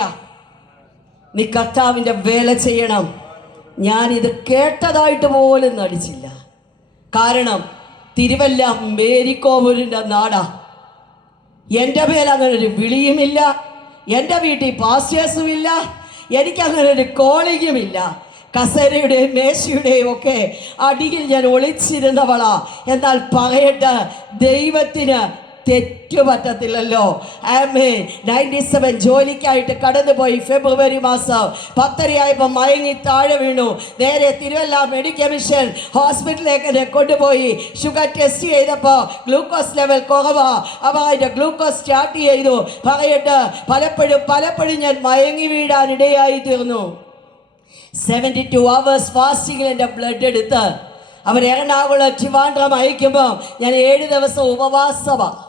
നീ കർത്താവിൻ്റെ വേല ചെയ്യണം. ഞാനിത് കേട്ടതായിട്ട് പോലും നടിച്ചില്ല. കാരണം തിരുവല്ല മേരിക്കോവൂരിൻ്റെ നാടാ. എൻ്റെ മേൽ അങ്ങനെ ഒരു വിളിയുമില്ല, എൻ്റെ വീട്ടിൽ പാസ്റ്റേഴ്സും ഇല്ല, എനിക്കങ്ങനെ ഒരു കോളിങ്ങുമില്ല. കസേരയുടെയും മേശയുടെയും ഒക്കെ അടിയിൽ ഞാൻ ഒളിച്ചിരുന്നവളാ. എന്നാൽ പറയട്ടെ, ദൈവത്തിന് തെറ്റു പറ്റത്തില്ലല്ലോ. ആമേൻ. 97 ജോലിക്കായിട്ട് കടന്നുപോയി. ഫെബ്രുവരി മാസം 10:30 മയങ്ങി താഴെ വീണു. നേരെ തിരുവല്ല മെഡിക്കൽ മിഷൻ ഹോസ്പിറ്റലിലേക്ക് എന്നെ കൊണ്ടുപോയി. ഷുഗർ ടെസ്റ്റ് ചെയ്തപ്പോൾ ഗ്ലൂക്കോസ് ലെവൽ കുറവാ. അപ്പോൾ അതിൻ്റെ ഗ്ലൂക്കോസ് സ്റ്റാർട്ട് ചെയ്തു. പറയട്ടെ, പലപ്പോഴും ഞാൻ മയങ്ങി വീഴാനിടയായി തീർന്നു. 72 hours ഫാസ്റ്റിങ്ങിൽ എൻ്റെ ബ്ലഡ് എടുത്ത് അവർ എറണാകുളം ട്രിവാൻഡ്രം അയക്കുമ്പോൾ ഞാൻ 7 ദിവസം ഉപവാസമാണ്.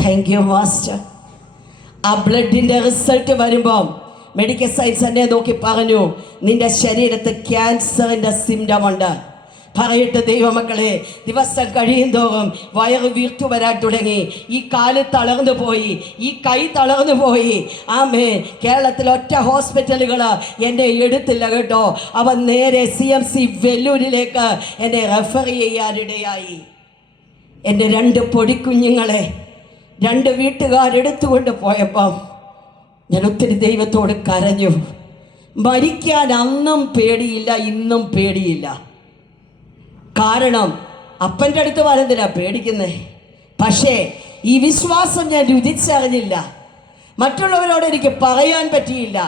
Thank you master. ആ ബ്ലഡിൻ്റെ റിസൾട്ട് വരുമ്പം മെഡിക്കൽ സയൻസ് എന്നെ നോക്കി പറഞ്ഞു, നിന്റെ ശരീരത്ത് ക്യാൻസറിൻ്റെ സിംറ്റം ഉണ്ട്. പറയട്ടെ ദൈവമക്കളെ, ദിവസം കഴിയും തോറും വയറ് വീർത്തു വരാൻ തുടങ്ങി. ഈ കാല് തളർന്നു പോയി, ഈ കൈ തളർന്നു പോയി. ആമേ. കേരളത്തിൽ ഒറ്റ ഹോസ്പിറ്റലുകൾ എന്നെ എടുത്തില്ല കേട്ടോ. അവൻ നേരെ CMC വെല്ലൂരിലേക്ക് എന്നെ റെഫർ ചെയ്യാനിടയായി. എൻ്റെ 2 പൊടിക്കുഞ്ഞുങ്ങളെ 2 വീട്ടുകാരെടുത്തുകൊണ്ട് പോയപ്പം ഞാൻ ഒത്തിരി ദൈവത്തോട് കരഞ്ഞു. മരിക്കാൻ അന്നും പേടിയില്ല, ഇന്നും പേടിയില്ല. കാരണം അപ്പൻ്റെ അടുത്ത് വരെന്തിനാ പേടിക്കുന്നേ? പക്ഷേ ഈ വിശ്വാസം ഞാൻ രുചിച്ചറിഞ്ഞില്ല. മറ്റുള്ളവരോട് എനിക്ക് പറയാൻ പറ്റിയില്ല.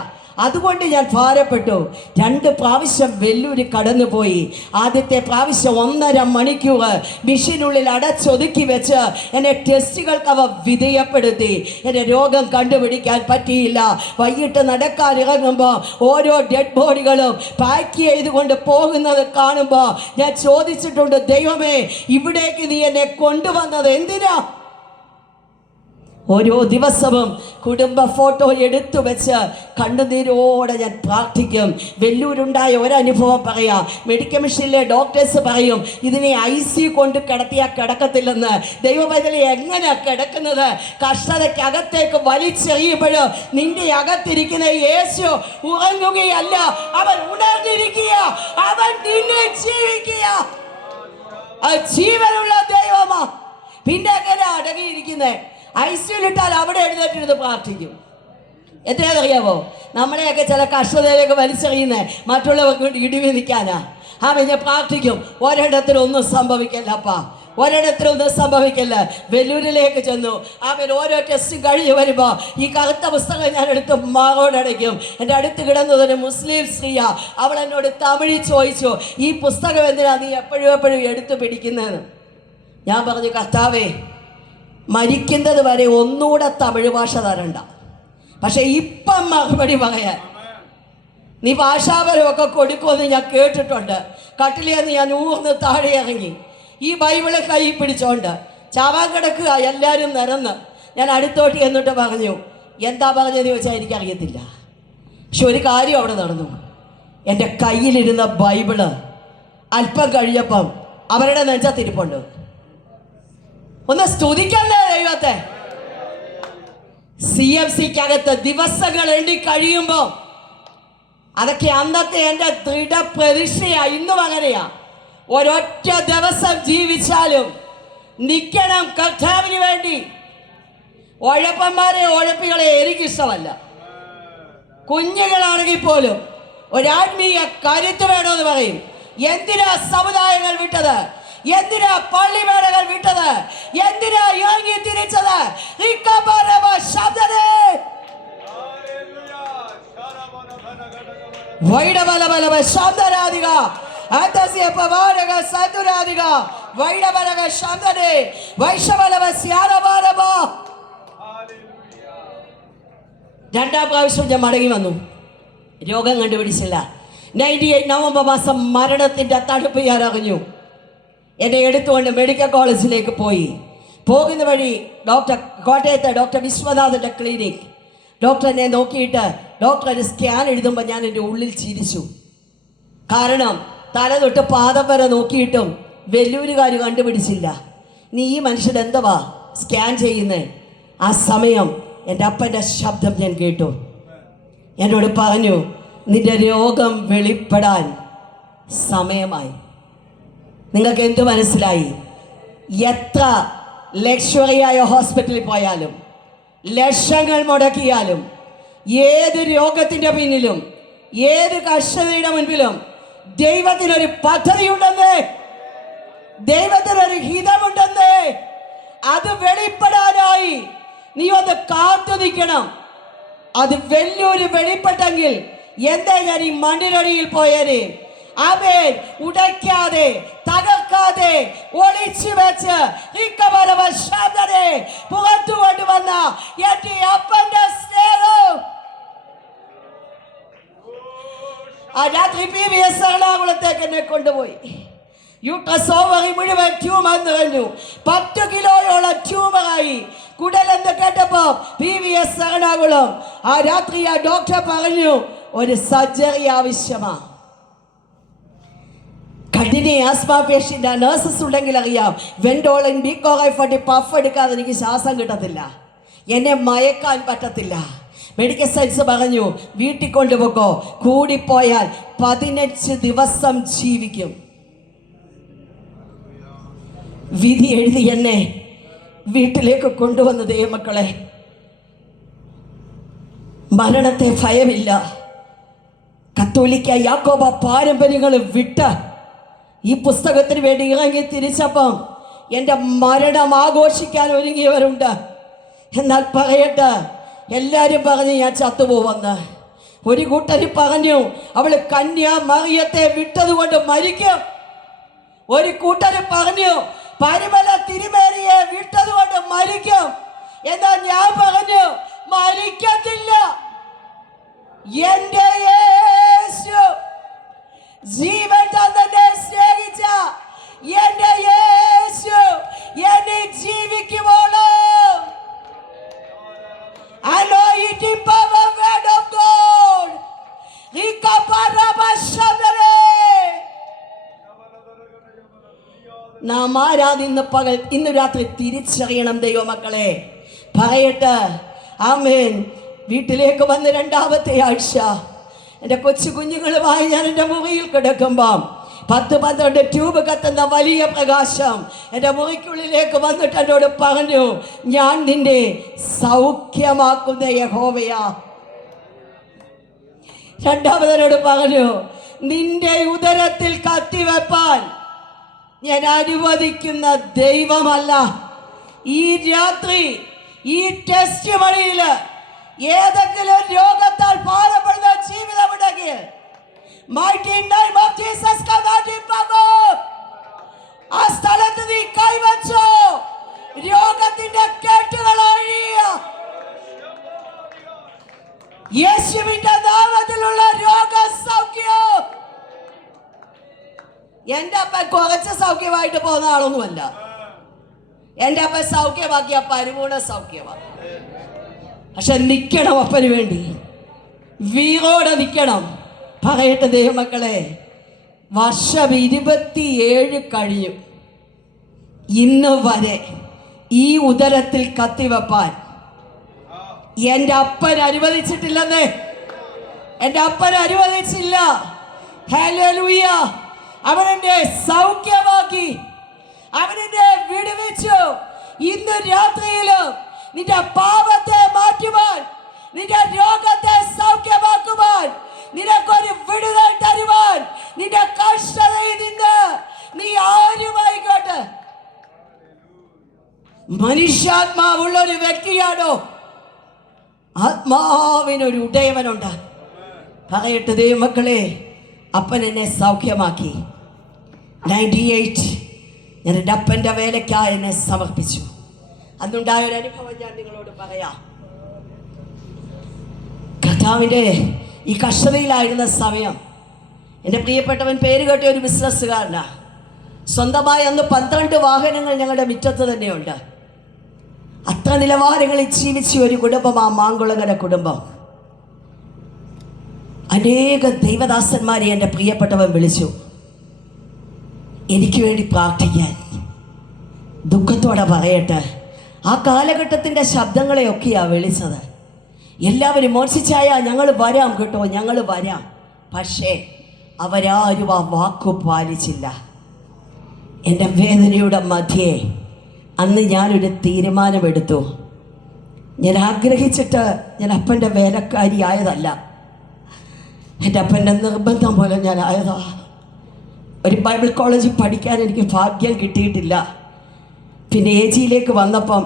അതുകൊണ്ട് ഞാൻ ഭാരപ്പെട്ടു. 2 പ്രാവശ്യം വെല്ലൂര് കടന്നുപോയി. ആദ്യത്തെ പ്രാവശ്യം 1.5 മണിക്കൂർ മിഷീനുള്ളിൽ അടച്ചൊതുക്കി വെച്ച് എന്നെ ടെസ്റ്റുകൾക്ക് അവ വിധേയപ്പെടുത്തി. എൻ്റെ രോഗം കണ്ടുപിടിക്കാൻ പറ്റിയില്ല. വൈകിട്ട് നടക്കാൻ ഇറങ്ങുമ്പോൾ ഓരോ ഡെഡ് ബോഡികളും പാക്ക് ചെയ്തുകൊണ്ട് പോകുന്നത് കാണുമ്പോൾ ഞാൻ ചോദിച്ചിട്ടുണ്ട്, ദൈവമേ, ഇവിടേക്ക് നീ എന്നെ കൊണ്ടുവന്നത് എന്തിനാ? ഓരോ ദിവസവും കുടുംബ ഫോട്ടോ എടുത്തു വെച്ച് കണ്ണുനീരോടെ ഞാൻ പ്രാർത്ഥിക്കും. വെല്ലൂരുണ്ടായ ഒരനുഭവം പറയാം. മെഡിക്കൽ മിഷനിലെ ഡോക്ടേഴ്സ് പറയും, ഇതിനെ ICU കൊണ്ട് കിടത്തിയാൽ കിടക്കത്തില്ലെന്ന്. ദൈവപൈതലെ എങ്ങനെയാ കിടക്കുന്നത്? കഷ്ടതയ്ക്കകത്തേക്ക് വലിച്ചെറിയുമ്പോൾ നിന്റെ അകത്തിരിക്കുന്ന യേശു ഉറങ്ങുകയല്ല, അവൻ ഉണർന്നിരിക്കുക, അവൻ നിന്നെ ജീവിക്കുക. ജീവനുള്ള ദൈവമാ. പിന്നെ എങ്ങനെ അടങ്ങിയിരിക്കുന്നേ? ICUലിട്ടാൽ അവിടെ എഴുന്നേറ്റിരുന്ന് പ്രാർത്ഥിക്കും. എത്രയാണെന്നറിയാമോ? നമ്മളെയൊക്കെ ചില കഷ്ടതയിലേക്ക് വലിച്ചെറിയുന്നേ മറ്റുള്ളവർക്ക് വേണ്ടി ഇടിവി നിൽക്കാനാ. ഞാൻ പ്രാർത്ഥിക്കും, ഒരിടത്തിലൊന്നും സംഭവിക്കല്ലപ്പാ, ഒരിടത്തിലൊന്നും സംഭവിക്കില്ല. വെല്ലൂരിലേക്ക് ചെന്നു. ഓരോ ടെസ്റ്റും കഴിഞ്ഞ് വരുമ്പോൾ ഈ കറുത്ത പുസ്തകം ഞാൻ എടുത്ത് മാറോടടയ്ക്കും. എൻ്റെ അടുത്ത് കിടന്നതൊരു മുസ്ലിം സ്ത്രീയാ. അവൾ എന്നോട് തമിഴിൽ ചോദിച്ചു, ഈ പുസ്തകം എന്തിനാ നീ എപ്പോഴും എടുത്തു പിടിക്കുന്നതെന്ന്. ഞാൻ പറഞ്ഞു, കർത്താവേ, മരിക്കുന്നത് വരെ ഒന്നുകൂടെ തമിഴ് ഭാഷ തരണ്ട, പക്ഷെ ഇപ്പം മറുപടി പറയാൻ നീ ഭാഷാപരമൊക്കെ കൊടുക്കുമെന്ന് ഞാൻ കേട്ടിട്ടുണ്ട്. കട്ടിലേന്ന് ഞാൻ ഊർന്ന് താഴെ ഇറങ്ങി ഈ ബൈബിള് കൈ പിടിച്ചോണ്ട് ചാവാൻ കിടക്കുക. എല്ലാവരും നിരന്ന് ഞാൻ അടുത്തോട്ട് എന്നിട്ട് പറഞ്ഞു, എന്താ പറഞ്ഞതെന്ന് ചോദിച്ചാൽ എനിക്കറിയത്തില്ല. പക്ഷെ ഒരു കാര്യം അവിടെ നടന്നു. എൻ്റെ കയ്യിലിരുന്ന ബൈബിള് അല്പം കഴിഞ്ഞപ്പം അവരുടെ നെഞ്ചത്തിരിപ്പുണ്ട്. ഒന്ന് സ്തുതിക്കണ്ടേ ദൈവത്തെ. CMCക്കകത്ത് ദിവസങ്ങൾ എണ്ണി കഴിയുമ്പോൾ അതൊക്കെ അന്നത്തെ എൻ്റെ ദൃഢപ്രതിഷ്ഠയാ. ഇന്നും അങ്ങനെയാ. ഒരൊറ്റ ദിവസം ജീവിച്ചാലും നിൽക്കണം കർത്താവിന് വേണ്ടി. ഉഴപ്പന്മാരെ ഉഴപ്പികളെ എനിക്കിഷ്ടമല്ല. കുഞ്ഞുങ്ങളാണെങ്കിൽ പോലും ഒരാത്മീയ കരുത്ത് വേണമെന്ന് പറയും. എന്തിനാ സമുദായങ്ങൾ വിട്ടത്? എന്തിനാ പള്ളിമേടകൾ വിട്ടത്? എന്തിനാ ഇറങ്ങി തിരിച്ചത്? വൈഡബലബലബ ശാന്തരാധിക അതസ്യ പവാരക സതുരാധിക വൈഡബലക ശാന്തനെ വൈഷബലബ സ്യാരബാരബ. രണ്ടാം പ്രാവശ്യം ഞാൻ മടങ്ങി വന്നു. രോഗം കണ്ടുപിടിച്ചില്ല. 98 നവംബർ മാസം മരണത്തിൻ്റെ തടുപ്പ് ഞാൻ അറിഞ്ഞു. എന്നെ എടുത്തുകൊണ്ട് മെഡിക്കൽ കോളേജിലേക്ക് പോയി. പോകുന്ന വഴി കോട്ടയത്തെ ഡോക്ടർ വിശ്വനാഥൻ്റെ ക്ലിനിക്. ഡോക്ടർ എന്നെ നോക്കിയിട്ട് ഡോക്ടർ ഒരു സ്കാൻ എഴുതുമ്പോൾ ഞാൻ എൻ്റെ ഉള്ളിൽ ചിരിച്ചു. കാരണം തല തൊട്ട് പാദം വരെ നോക്കിയിട്ടും വെല്ലൂരുകാർ കണ്ടുപിടിച്ചില്ല. നീ ഈ മനുഷ്യൻ എന്തുവാ സ്കാൻ ചെയ്യുന്നത്? ആ സമയം എൻ്റെ അപ്പൻ്റെ ശബ്ദം ഞാൻ കേട്ടു. എന്നോട് പറഞ്ഞു, നിന്റെ രോഗം വെളിപ്പെടാൻ സമയമായി. നിങ്ങൾക്ക് എന്ത് മനസ്സിലായി? എത്ര ലക്ഷറിയായ ഹോസ്പിറ്റലിൽ പോയാലും, ലക്ഷങ്ങൾ മുടക്കിയാലും, ഏത് രോഗത്തിൻ്റെ പിന്നിലും, ഏത് കഷ്ടതയുടെ മുൻപിലും ദൈവത്തിനൊരു പദ്ധതിയുണ്ടെന്ന്, ദൈവത്തിനൊരു ഹിതമുണ്ടെന്ന്. അത് വെളിപ്പെടാനായി നീ ഒന്ന് കാത്തു നിൽക്കണം. അത് വെല്ലൂര് വെളിപ്പെട്ടെങ്കിൽ എന്താ ഞാൻ ഈ മണ്ണിനടിയിൽ പോയേനെ? അവൻ ഉടയ്ക്കാതെ തകർക്കാതെ ഒളിച്ചു വെച്ച് പുറത്തു കൊണ്ടുവന്ന എന്റെ അപ്പന്റെ സ്നേഹം ആ രാത്രി PVS എറണാകുളത്തേക്ക് എന്നെ കൊണ്ടുപോയി. യൂട്രസ് ഓവറി മുഴുവൻ ട്യൂമർ നിറഞ്ഞു. 10 കിലോയോളം ട്യൂമറായി. കുടലെന്ന് കേട്ടപ്പോ PVS എറണാകുളം ആ രാത്രി ആ ഡോക്ടർ പറഞ്ഞു, ഒരു സർജറി ആവശ്യമാണ്. കഠിന ആസ്മ പേഷ്യൻ്റ് നഴ്സസ് ഉണ്ടെങ്കിൽ അറിയാം, വെൻഡോളിൻ ബിക്കോറൈഫട്ടി പഫ് എടുക്കാതെ എനിക്ക് ശ്വാസം കിട്ടത്തില്ല, എന്നെ മയക്കാൻ പറ്റത്തില്ല. മെഡിക്കൽ സയൻസ് പറഞ്ഞു, വീട്ടിൽ കൊണ്ടുപോക്കോ, കൂടിപ്പോയാൽ 15 ദിവസം ജീവിക്കും. വിധി എഴുതി എന്നെ വീട്ടിലേക്ക് കൊണ്ടുവന്ന ദൈവമക്കളെ, മരണത്തെ ഭയമില്ല. കത്തോലിക്ക യാക്കോബ പാരമ്പര്യങ്ങൾ വിട്ട് ഈ പുസ്തകത്തിന് വേണ്ടി ഇറങ്ങി തിരിച്ചപ്പം എൻ്റെ മരണം ആഘോഷിക്കാൻ ഒരുങ്ങിയവരുണ്ട്. എന്നാൽ പറയട്ടെ, എല്ലാവരും പറഞ്ഞു ഞാൻ ചത്തുപോവെന്ന്. ഒരു കൂട്ടർ പറഞ്ഞു അവൾ കന്യാമറിയത്തെ വിട്ടതുകൊണ്ട് മരിക്കും. ഒരു കൂട്ടർ പറഞ്ഞു പരിമല തിരുമേനിയെ വിട്ടതുകൊണ്ട് മരിക്കും. എന്നാൽ ഞാൻ പറഞ്ഞു മരിക്കത്തില്ല. എന്റെ യേശു ജീവൻ തന്നെ സ്നേഹിച്ച എന്റെ യേശു എന്നെ ജീവിക്കുമോളോ. Anointing power word of God. നാം ആരാധിന്ന പകൽ ഇന്ന് രാത്രി തിരിച്ചറിയണം ദൈവമക്കളെ. പറയട്ടെ, ആമേൻ. വീട്ടിലേക്ക് വന്ന് 2ാമത്തെ ആഴ്ച എൻ്റെ കൊച്ചു കുഞ്ഞുങ്ങളുമായി ഞാൻ എൻ്റെ മുറിയിൽ കിടക്കുമ്പം 10-12 ട്യൂബ് കത്തുന്ന വലിയ പ്രകാശം എൻ്റെ മുറിക്കുള്ളിലേക്ക് വന്നിട്ട് എന്നോട് പറഞ്ഞു, ഞാൻ നിന്നെ സൗഖ്യമാക്കുന്ന യഹോവയാ. രണ്ടാമതിനോട് പറഞ്ഞു, നിന്റെ ഉദരത്തിൽ കത്തിവെപ്പാൻ ഞാൻ അനുവദിക്കുന്ന ദൈവമല്ല. ഈ രാത്രി ഈ ടെസ്റ്റ് മണിയിൽ ഏതെങ്കിലും രോഗത്താൽ ബാധപ്പെടുന്ന ജീവിതമുണ്ടെങ്കിൽ mighty name of Jesus commanding power ആ സ്ഥലത്ത് നീ കൈവച്ചോ. രോഗത്തിന്റെ കെട്ടുകൾ അഴിയ യേശുവിന്റെ നാമത്തിലുള്ള രോഗസൗഖ്യം. എൻ്റെ അപ്പൻ കുറച്ച് സൗഖ്യമായിട്ട് പോകുന്ന ആളൊന്നുമല്ല. എൻ്റെ അപ്പൻ സൗഖ്യമാക്കിയ പരിപൂർണ സൗഖ്യമാണ്. പക്ഷെ നിൽക്കണം, അപ്പന് വേണ്ടി വീറോടെ നിൽക്കണം. പറയട്ടെ ദൈവമക്കളെ, വർഷം 27 കഴിഞ്ഞു. ഇന്ന് വരെ ഈ ഉദരത്തിൽ കത്തിവെപ്പാൻ എൻ്റെ അപ്പൻ അനുവദിച്ചിട്ടില്ലെന്നേ. എൻ്റെ അപ്പൻ അനുവദിച്ചില്ല. ഹല്ലേലൂയ. അവനെന്നെ സൗഖ്യമാക്കി, അവനെന്നെ വിടുവിച്ചു. ഇന്ന് രാത്രിയിലും നിന്റെ പാപത്തെ മാറ്റുവാൻ, നിന്റെ രോഗത്തെ സൗഖ്യമാക്കുവാൻ, നിനക്കൊരു വിടുതൽ തരുവാൻ, നിന്റെ കഷ്ടതയിൽ നിന്ന് നീ ആരുമായി ഒരു വ്യക്തിയാണോ? ആത്മാവിനൊരു ഉടയവനുണ്ട്. പറയട്ടെ ദൈവമക്കളെ, അപ്പൻ എന്നെ സൗഖ്യമാക്കി. 98 ഞാൻ എൻ്റെ അപ്പൻ്റെ വേലയ്ക്കായി എന്നെ സമർപ്പിച്ചു. അന്നുണ്ടായ ഒരു അനുഭവം ഞാൻ നിങ്ങളോട് പറയാം. കർത്താവിൻ്റെ ഈ കഷ്ടതയിലായിരുന്ന സമയം എൻ്റെ പ്രിയപ്പെട്ടവൻ പേര് കേട്ട ഒരു ബിസിനസ്സുകാരനാണ്. സ്വന്തമായി അന്ന് 12 വാഹനങ്ങൾ ഞങ്ങളുടെ മുറ്റത്ത് തന്നെയുണ്ട്. അത്ര നിലവാരങ്ങളിൽ ജീവിച്ച ഒരു കുടുംബം ആ മാങ്കുളങ്ങര കുടുംബം. അനേക ദൈവദാസന്മാരെ എൻ്റെ പ്രിയപ്പെട്ടവൻ വിളിച്ചു എനിക്ക് വേണ്ടി പ്രാർത്ഥിക്കാൻ. ദുഃഖത്തോടെ പറയട്ടെ, ആ കാലഘട്ടത്തിൻ്റെ ശബ്ദങ്ങളെയൊക്കെയാണ് വിളിച്ചത്. എല്ലാവരും മോശിച്ചായ ഞങ്ങൾ വരാം കേട്ടോ, ഞങ്ങൾ വരാം. പക്ഷേ അവരാരും ആ വാക്കു പാലിച്ചില്ല. എൻ്റെ വേദനയുടെ മധ്യേ അന്ന് ഞാനൊരു തീരുമാനമെടുത്തു. ഞാൻ ആഗ്രഹിച്ചിട്ട് ഞാൻ അപ്പൻ്റെ വേലക്കാരി ആയതല്ല, എൻ്റെ അപ്പൻ്റെ നിർബന്ധം പോലെ ഞാൻ ആയതാ. ഒരു ബൈബിൾ കോളേജിൽ പഠിക്കാൻ എനിക്ക് ഭാഗ്യം കിട്ടിയിട്ടില്ല. പിന്നെ AG-യിലേക്ക് വന്നപ്പം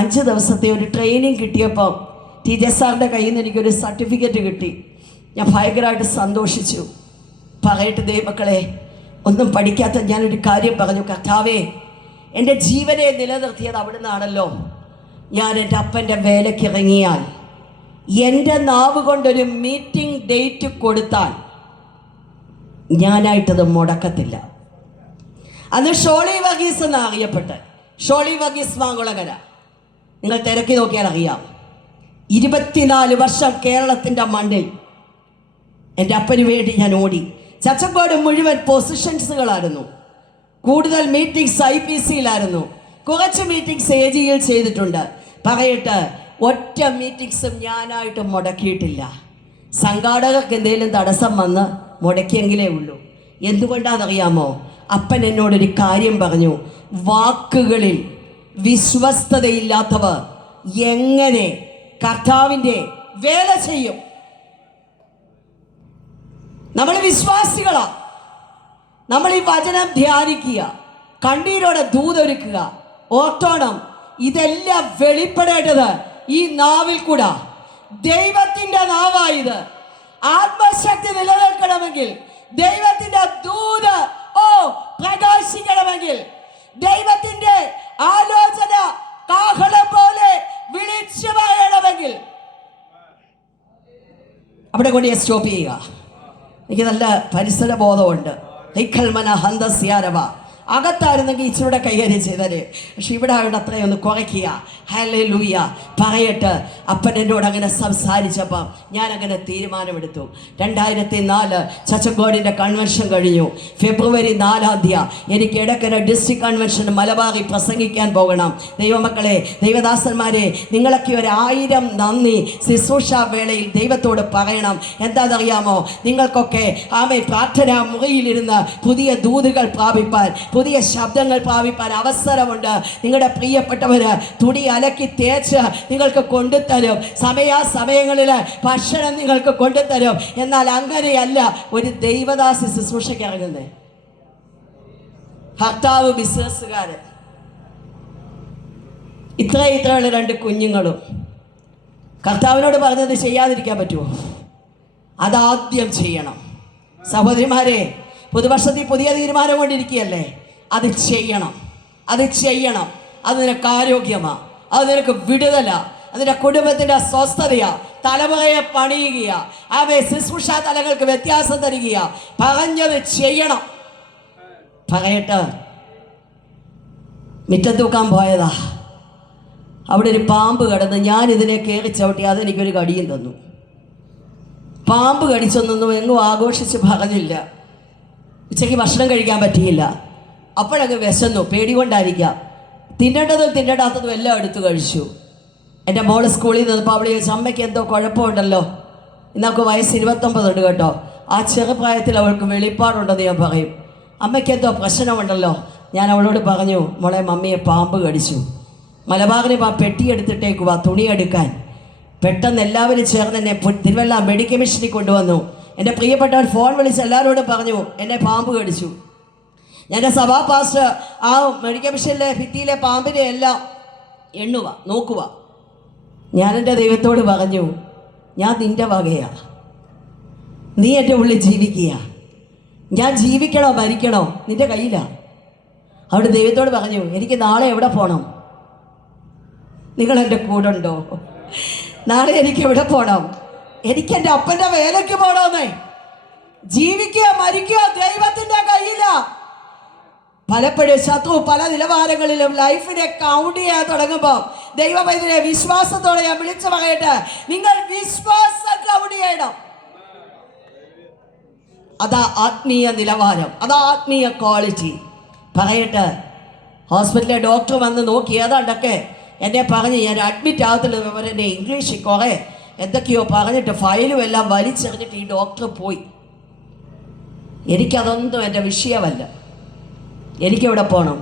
5 ദിവസത്തെ ഒരു ട്രെയിനിങ് കിട്ടിയപ്പം TJ സാറിൻ്റെ കയ്യിൽ നിന്ന് എനിക്കൊരു സർട്ടിഫിക്കറ്റ് കിട്ടി. ഞാൻ ഭയങ്കരമായിട്ട് സന്തോഷിച്ചു. പറയട്ടെ ദൈവമക്കളെ, ഒന്നും പഠിക്കാത്ത ഞാനൊരു കാര്യം പറഞ്ഞു, കർത്താവേ എൻ്റെ ജീവനെ നിലനിർത്തിയത് അവിടെ നിന്നാണല്ലോ. ഞാൻ എൻ്റെ അപ്പൻ്റെ വേലയ്ക്ക് ഇറങ്ങിയാൽ എൻ്റെ നാവ് കൊണ്ടൊരു മീറ്റിംഗ് ഡേറ്റ് കൊടുത്താൽ ഞാനായിട്ടത് മുടക്കത്തില്ല. അന്ന് ഷോളി വർഗീസ് എന്നാണ് അറിയപ്പെട്ട്. ഷോളി വർഗീസ് മാങ്കുളങ്ങര നിങ്ങൾ തിരക്കി നോക്കിയാൽ അറിയാം. 24 വർഷം കേരളത്തിൻ്റെ മണ്ണിൽ എൻ്റെ അപ്പന് വേണ്ടി ഞാൻ ഓടി. ചച്ചക്കോട് മുഴുവൻ പൊസിഷൻസുകളായിരുന്നു. കൂടുതൽ മീറ്റിംഗ്സ് IPC-യിലായിരുന്നു. കുറച്ച് മീറ്റിംഗ്സ് AG-യിൽ ചെയ്തിട്ടുണ്ട്. പറയട്ടെ, ഒറ്റ മീറ്റിംഗ്സും ഞാനായിട്ട് മുടക്കിയിട്ടില്ല. സംഘാടകർക്ക് എന്തെങ്കിലും തടസ്സം വന്ന് മുടക്കിയെങ്കിലേ ഉള്ളൂ. എന്തുകൊണ്ടാണെന്നറിയാമോ? അപ്പൻ എന്നോടൊരു കാര്യം പറഞ്ഞു, വാക്കുകളിൽ വിശ്വസ്തതയില്ലാത്തവർ എങ്ങനെ കർത്താവിൻ്റെ വേല ചെയ്യും? നമ്മൾ വിശ്വാസികളാ. നമ്മൾ ഈ വചനം ധ്യാനിക്കുക, കണ്ണീരോടെ ദൂതൊരുക്കുക. ഓർത്തോണം, ഇതെല്ലാം വെളിപ്പെടേണ്ടത് ഈ നാവിൽ കൂടാ. ദൈവത്തിൻ്റെ നാവായത്. ആത്മശക്തി നിലനിൽക്കണമെങ്കിൽ, ദൈവത്തിൻ്റെ ദൂത് പ്രകാശിക്കണമെങ്കിൽ, ദൈവത്തിൻ്റെ ആലോചന കാഹളം പോലെ വിളിച്ചു പറയണമെങ്കിൽ അവിടെ കൊണ്ട് സ്റ്റോപ്പ് ചെയ്യുക. എനിക്ക് നല്ല പരിസര ബോധമുണ്ട്. അകത്തായിരുന്നെങ്കിൽ ഇച്ചിരൂടെ കൈകാര്യം ചെയ്തത്. പക്ഷെ ഇവിടെ ആയിട്ട് അത്രയൊന്ന് കുറയ്ക്കുക. ഹല്ലേലൂയ. പറയട്ടെ, അപ്പൻ എന്നോട് അങ്ങനെ സംസാരിച്ചപ്പം ഞാനങ്ങനെ തീരുമാനമെടുത്തു. 2004 ചച്ചക്കോടിൻ്റെ കൺവെൻഷൻ കഴിഞ്ഞു. ഫെബ്രുവരി 4 എനിക്ക് ഇടയ്ക്കര ഡിസ്ട്രിക്ട് കൺവെൻഷൻ മലബാറിൽ പ്രസംഗിക്കാൻ പോകണം. ദൈവമക്കളെ, ദൈവദാസന്മാരെ, നിങ്ങളൊക്കെ 1000 നന്ദി ശുശ്രൂഷ വേളയിൽ ദൈവത്തോട് പറയണം. എന്താണെന്നറിയാമോ? നിങ്ങൾക്കൊക്കെ പ്രാർത്ഥനാ മുറിയിലിരുന്ന് പുതിയ ദൂതുകൾ പ്രാപിപ്പാൻ, പുതിയ ശബ്ദങ്ങൾ പ്രാപിപ്പാൻ അവസരമുണ്ട്. നിങ്ങളുടെ പ്രിയപ്പെട്ടവര് തുണി അലക്കി തേച്ച് നിങ്ങൾക്ക് കൊണ്ടുതരും. സമയാസമയങ്ങളിൽ ഭക്ഷണം നിങ്ങൾക്ക് കൊണ്ടുതരും. എന്നാൽ അങ്ങനെയല്ല ഒരു ദൈവദാസി ശുശ്രൂഷയ്ക്ക് ഇറങ്ങുന്നത്. ഭർത്താവ് ബിസിനസ്സുകാരൻ, ഇത്രയുള്ള 2 കുഞ്ഞുങ്ങളും. കർത്താവിനോട് പറഞ്ഞത് ചെയ്യാതിരിക്കാൻ പറ്റുമോ? അതാദ്യം ചെയ്യണം. സഹോദരിമാരെ, പുതുവർഷത്തിൽ പുതിയ തീരുമാനം കൊണ്ടിരിക്കുകയല്ലേ? അത് ചെയ്യണം. അത് നിനക്ക് ആരോഗ്യമാണ്, അത് നിനക്ക് വിടുതലാ, അതിൻ്റെ കുടുംബത്തിൻ്റെ സ്വസ്ഥതയാ, തലമുറയെ പണിയുക, ശുശ്രൂഷ തലങ്ങൾക്ക് വ്യത്യാസം തരിക. പറഞ്ഞത് ചെയ്യണം. പറയട്ടെ, മിറ്റം തൂക്കാൻ പോയതാ. അവിടെ ഒരു പാമ്പ് കിടന്ന് ഞാൻ ഇതിനെ കയറി ചവിട്ടി. അതെനിക്കൊരു കടിയും തന്നു. പാമ്പ് കടിച്ചൊന്നും എങ്ങും ആഘോഷിച്ച് പറഞ്ഞില്ല. ഉച്ചയ്ക്ക് ഭക്ഷണം കഴിക്കാൻ പറ്റിയില്ല. അപ്പോഴങ്ങ് വിശന്നു, പേടി കൊണ്ടായിരിക്കാം. തിന്നേണ്ടതും തിന്നേണ്ടാത്തതും എല്ലാം എടുത്തു കഴിച്ചു. എൻ്റെ മോള് സ്കൂളിൽ നിന്നപ്പോൾ അവൾ ചോദിച്ചു, അമ്മയ്ക്ക് എന്തോ കുഴപ്പമുണ്ടല്ലോ. ഇന്നവൾക്ക് വയസ്സ് 29 ഉണ്ട് കേട്ടോ. ആ ചെറുപ്രായത്തിൽ അവൾക്ക് വെളിപ്പാടുണ്ടെന്ന് ഞാൻ പറയും. അമ്മയ്ക്ക് എന്തോ പ്രശ്നമുണ്ടല്ലോ. ഞാൻ അവളോട് പറഞ്ഞു, മോളെ മമ്മിയെ പാമ്പ് കടിച്ചു. മലബാറിന് പെട്ടി എടുത്തിട്ടേക്ക് വാ തുണിയെടുക്കാൻ. പെട്ടെന്ന് എല്ലാവരും ചേർന്ന് എന്നെ തിരുവല്ല മെഡിക്കൽ മിഷനിൽ കൊണ്ടുവന്നു. എൻ്റെ പ്രിയപ്പെട്ടവൻ ഫോൺ വിളിച്ച് എല്ലാവരോടും പറഞ്ഞു, എന്നെ പാമ്പ് കടിച്ചു. എൻ്റെ സഭാ പാസ്റ്റർ ആ മെഡിക്കൽ മിഷനിലെ ഭിത്തിയിലെ പാമ്പിനെ എല്ലാം എണ്ണുക, നോക്കുക. ഞാൻ എൻ്റെ ദൈവത്തോട് പറഞ്ഞു, ഞാൻ നിൻ്റെ വകയാ, നീ എൻ്റെ ഉള്ളിൽ ജീവിക്കുക, ഞാൻ ജീവിക്കണോ മരിക്കണോ നിൻ്റെ കയ്യിലാണ്. അവിടെ ദൈവത്തോട് പറഞ്ഞു, എനിക്ക് നാളെ എവിടെ പോകണം? നിങ്ങളെൻ്റെ കൂടെ ഉണ്ടോ? നാളെ എനിക്ക് എവിടെ പോകണം? എനിക്ക് എൻ്റെ അപ്പൻ്റെ വേലയ്ക്ക് പോകണമെന്നേ. ജീവിക്കുക മരിക്കുക ദൈവത്തിൻ്റെ കയ്യിലാ. പലപ്പോഴും ശത്രു പല നിലവാരങ്ങളിലും ലൈഫിനെ കൗണ്ട് ചെയ്യാൻ തുടങ്ങുമ്പോൾ ദൈവം ഇതിനെ വിശ്വാസത്തോടെ ഞാൻ വിളിച്ചു പറയട്ടെ, നിങ്ങൾ വിശ്വാസം കൗണ്ട് ചെയ്യണം. അതാ ആത്മീയ നിലവാരം, അതാ ആത്മീയ ക്വാളിറ്റി. പറയട്ടെ, ഹോസ്പിറ്റലിലെ ഡോക്ടർ വന്ന് നോക്കി ഏതാണ്ടൊക്കെ എന്നെ പറഞ്ഞ് ഞാൻ അഡ്മിറ്റ് ആകത്തില്ല. എൻ്റെ ഇംഗ്ലീഷിൽ കുറേ എന്തൊക്കെയോ പറഞ്ഞിട്ട് ഫയലും എല്ലാം വലിച്ചെറിഞ്ഞിട്ട് ഈ ഡോക്ടർ പോയി. എനിക്കതൊന്നും എൻ്റെ വിഷയമല്ല. എനിക്കെവിടെ പോകണം?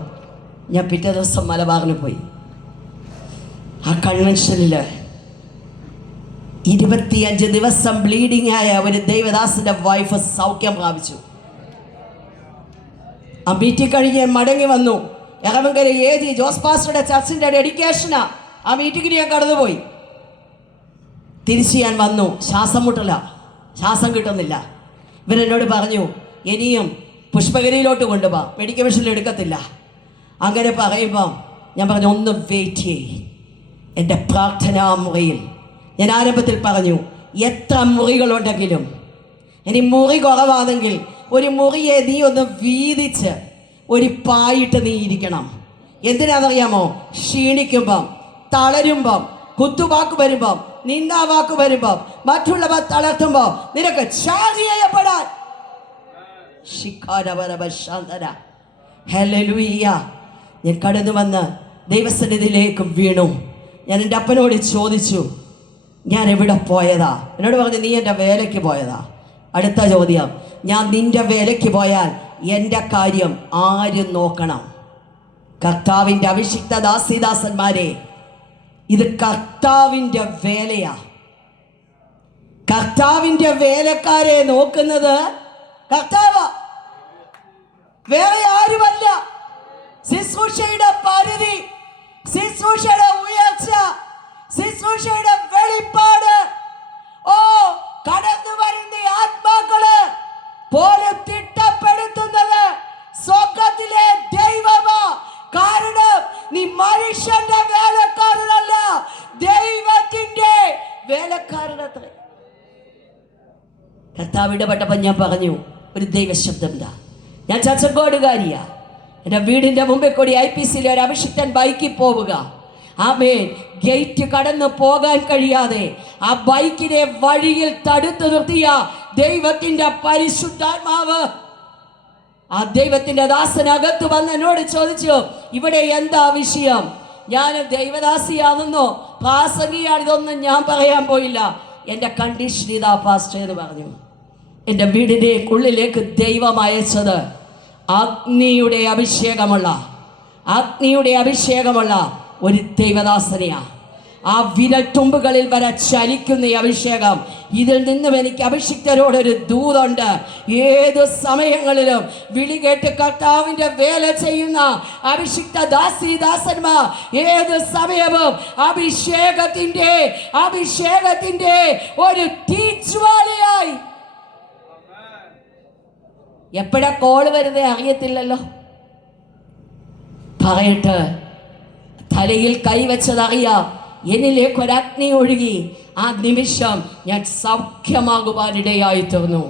ഞാൻ പിറ്റേ ദിവസം മലബാറിന് പോയി. ആ കൺവെൻഷനിൽ 25 ദിവസം ബ്ലീഡിംഗ് ആയ ഒരു ദൈവദാസന്റെ വൈഫ് സൗഖ്യം പ്രാപിച്ചു. ആ മീറ്റിംഗ് കഴിഞ്ഞ് മടങ്ങി വന്നു. എറമങ്കര AG ജോസ് പാസ്റ്ററുടെ ചർച്ചിൻ്റെ ഡെഡിക്കേഷനാ. ആ മീറ്റിങ്ങിന് ഞാൻ കടന്നുപോയി. തിരിച്ച് ഞാൻ വന്നു. ശ്വാസം മുട്ടല, ശ്വാസം കിട്ടുന്നില്ല. ഇവരെന്നോട് പറഞ്ഞു, ഇനിയും പുഷ്പഗിരിയിലോട്ട് കൊണ്ടുപോകാം, മെഡിക്കൽ മിഷനിൽ എടുക്കത്തില്ല. അങ്ങനെ പറയുമ്പം ഞാൻ പറഞ്ഞു, ഒന്ന് വെയിറ്റ് ചെയ്യ്. എൻ്റെ പ്രാർത്ഥനാ മുറിയിൽ ഞാൻ ആരംഭത്തിൽ പറഞ്ഞു, എത്ര മുറികളുണ്ടെങ്കിലും ഇനി മുറി കുറവാണെങ്കിൽ ഒരു മുറിയെ നീ ഒന്ന് വീതിച്ച് ഒരു പായിട്ട് നീ ഇരിക്കണം. എന്തിനാണെന്നറിയാമോ? ക്ഷീണിക്കുമ്പം, തളരുമ്പം, കുത്തുവാക്ക് വരുമ്പം, നിന്ദാവാക്ക് വരുമ്പം, മറ്റുള്ളവർ തളർത്തുമ്പോൾ നിനക്ക് ചാർജ് ചെയ്യപ്പെടാൻ. ഞാൻ കടന്നു വന്ന് ദൈവസന്നിധിയിലേക്ക് വീണു. ഞാൻ എൻ്റെ അപ്പനോട് ചോദിച്ചു, ഞാൻ എവിടെ പോയതാ? എന്നോട് പറഞ്ഞു, നീ എൻ്റെ വേലയ്ക്ക് പോയതാ. അടുത്ത ചോദ്യം, ഞാൻ നിൻ്റെ വേലയ്ക്ക് പോയാൽ എൻ്റെ കാര്യം ആര് നോക്കണം? കർത്താവിൻ്റെ അഭിഷിക്ത ദാസിദാസന്മാരെ, ഇത് കർത്താവിൻ്റെ വേലയാ. കർത്താവിൻ്റെ വേലക്കാരെ നോക്കുന്നത് കർത്താവ്, വേറെ ആരുമല്ല. ശുശ്രൂഷയുടെ പരിധി, ശുശ്രൂഷയുടെ ഉയർച്ച, ശുശ്രൂഷയുടെ വെളിപ്പാട്, ഓ കടന്നു വരുന്ന ആത്മാക്കള് പോലും തിട്ടപ്പെടുത്തുന്നത് സ്വർഗ്ഗത്തിലെ ദൈവമാ. കാരണം നീ മനുഷ്യന്റെ വേലക്കാരനല്ല, ദൈവത്തിന്റെ വേലക്കാരനത്രേ. കർത്താവ് ഇടപെട്ടപ്പോൾ ഞാൻ പറഞ്ഞു, ഒരു ദൈവശബ്ദം എന്താ? ഞാൻ ചച്ചക്കോടുകാരിയാ. എൻ്റെ വീടിൻ്റെ മുമ്പിൽ കൂടി IPCയിലെ ഒരു അഭിഷിക്തൻ ബൈക്കിൽ പോവുക. ആമേൻ. ഗേറ്റ് കടന്നു പോകാൻ കഴിയാതെ ആ ബൈക്കിനെ വഴിയിൽ തടുത്തു നിർത്തിയ ദൈവത്തിൻ്റെ പരിശുദ്ധാത്മാവ്, ആ ദൈവത്തിൻ്റെ ദാസനകത്ത് വന്ന് എന്നോട് ചോദിച്ചു, ഇവിടെ എന്താ വിഷയം? ഞാൻ ദൈവദാസിയാണെന്നോ പ്രാസംഗിയാണ്, ഇതൊന്നും ഞാൻ പറയാൻ പോയില്ല. എൻ്റെ കണ്ടീഷൻ ഇതാ പാസ്റ്റർ എന്ന് പറഞ്ഞു. എൻ്റെ വീടിൻ്റെ ഉള്ളിലേക്ക് ദൈവം അയച്ചത് അഗ്നിയുടെ അഭിഷേകമുള്ള ഒരു ദൈവദാസനെയാ. ആ വിരൽത്തുമ്പുകളിൽ വരെ ചലിക്കുന്ന ഈ അഭിഷേകം, ഇതിൽ നിന്നും എനിക്ക് അഭിഷിക്തരോടൊരു ദൂതുണ്ട്. ഏത് സമയങ്ങളിലും വിളി കേട്ട് കർത്താവിൻ്റെ വേല ചെയ്യുന്ന അഭിഷിക്ത ദാസന്മാർ ഏത് സമയവും അഭിഷേകത്തിന്റെ ഒരു തീജ്വാലയായി. എപ്പോഴാ കോള് വരുന്നേ അറിയത്തില്ലല്ലോ. പറയട്ടെ, തലയിൽ കൈവച്ചതറിയാം. എന്നിലേക്ക് ഒരഗ്നി ഒഴുകി ആ നിമിഷം ഞാൻ സൗഖ്യമാകുവാനിടയായി തീർന്നു.